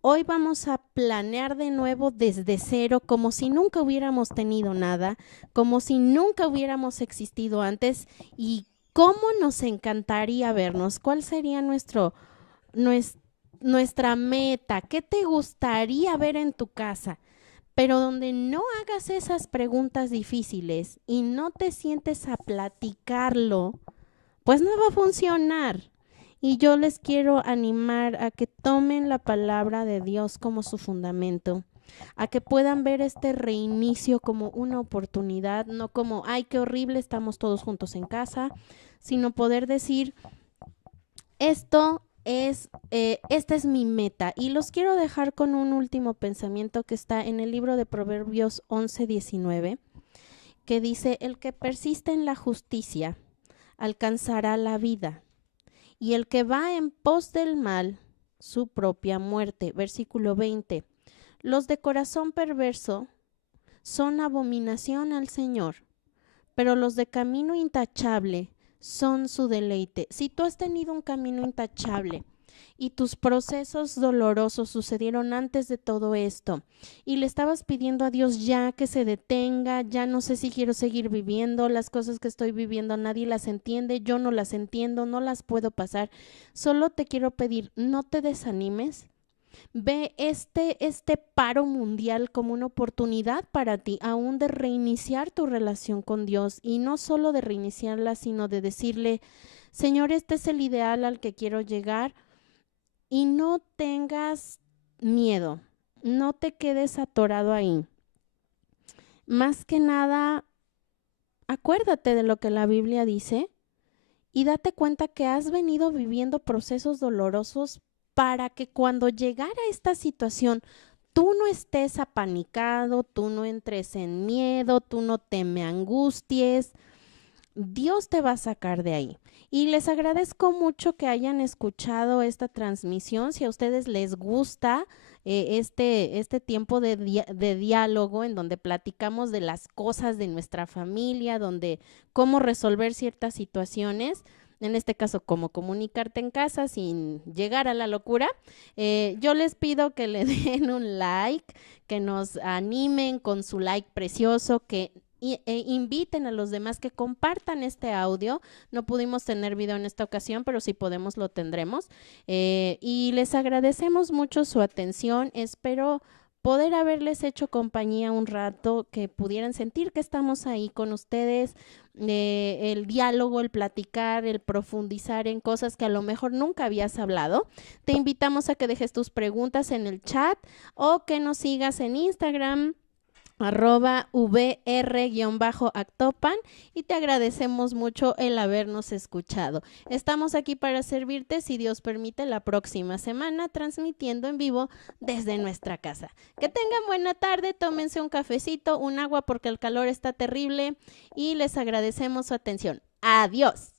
Hoy vamos a planear de nuevo desde cero, como si nunca hubiéramos tenido nada, como si nunca hubiéramos existido antes. ¿Y cómo nos encantaría vernos? ¿Cuál sería nuestra meta? ¿Qué te gustaría ver en tu casa? Pero donde no hagas esas preguntas difíciles y no te sientes a platicarlo, pues no va a funcionar. Y yo les quiero animar a que tomen la palabra de Dios como su fundamento, a que puedan ver este reinicio como una oportunidad, no como, ay, qué horrible, estamos todos juntos en casa, sino poder decir, esta es mi meta. Y los quiero dejar con un último pensamiento que está en el libro de Proverbios 11:19, que dice, el que persiste en la justicia alcanzará la vida, y el que va en pos del mal, su propia muerte. Versículo 20. Los de corazón perverso son abominación al Señor, pero los de camino intachable son su deleite. Si tú has tenido un camino intachable y tus procesos dolorosos sucedieron antes de todo esto y le estabas pidiendo a Dios ya que se detenga, ya no sé si quiero seguir viviendo, las cosas que estoy viviendo nadie las entiende, yo no las entiendo, no las puedo pasar, solo te quiero pedir, no te desanimes. Ve este paro mundial como una oportunidad para ti, aún de reiniciar tu relación con Dios, y no solo de reiniciarla, sino de decirle, Señor, este es el ideal al que quiero llegar, y no tengas miedo, no te quedes atorado ahí. Más que nada, acuérdate de lo que la Biblia dice y date cuenta que has venido viviendo procesos dolorosos para que cuando llegara esta situación tú no estés apanicado, tú no entres en miedo, tú no te me angusties. Dios te va a sacar de ahí. Y les agradezco mucho que hayan escuchado esta transmisión. Si a ustedes les gusta este tiempo de diálogo en donde platicamos de las cosas de nuestra familia, donde cómo resolver ciertas situaciones, en este caso, cómo comunicarte en casa sin llegar a la locura, yo les pido que le den un like, que nos animen con su like precioso, que inviten a los demás, que compartan este audio. No pudimos tener video en esta ocasión, pero si podemos lo tendremos. Y les agradecemos mucho su atención. Espero poder haberles hecho compañía un rato, que pudieran sentir que estamos ahí con ustedes, el diálogo, el platicar, el profundizar en cosas que a lo mejor nunca habías hablado. Te invitamos a que dejes tus preguntas en el chat o que nos sigas en Instagram, @VR_Actopan, y te agradecemos mucho el habernos escuchado. Estamos aquí para servirte, si Dios permite, la próxima semana, transmitiendo en vivo desde nuestra casa. Que tengan buena tarde, tómense un cafecito, un agua, porque el calor está terrible, y les agradecemos su atención. Adiós.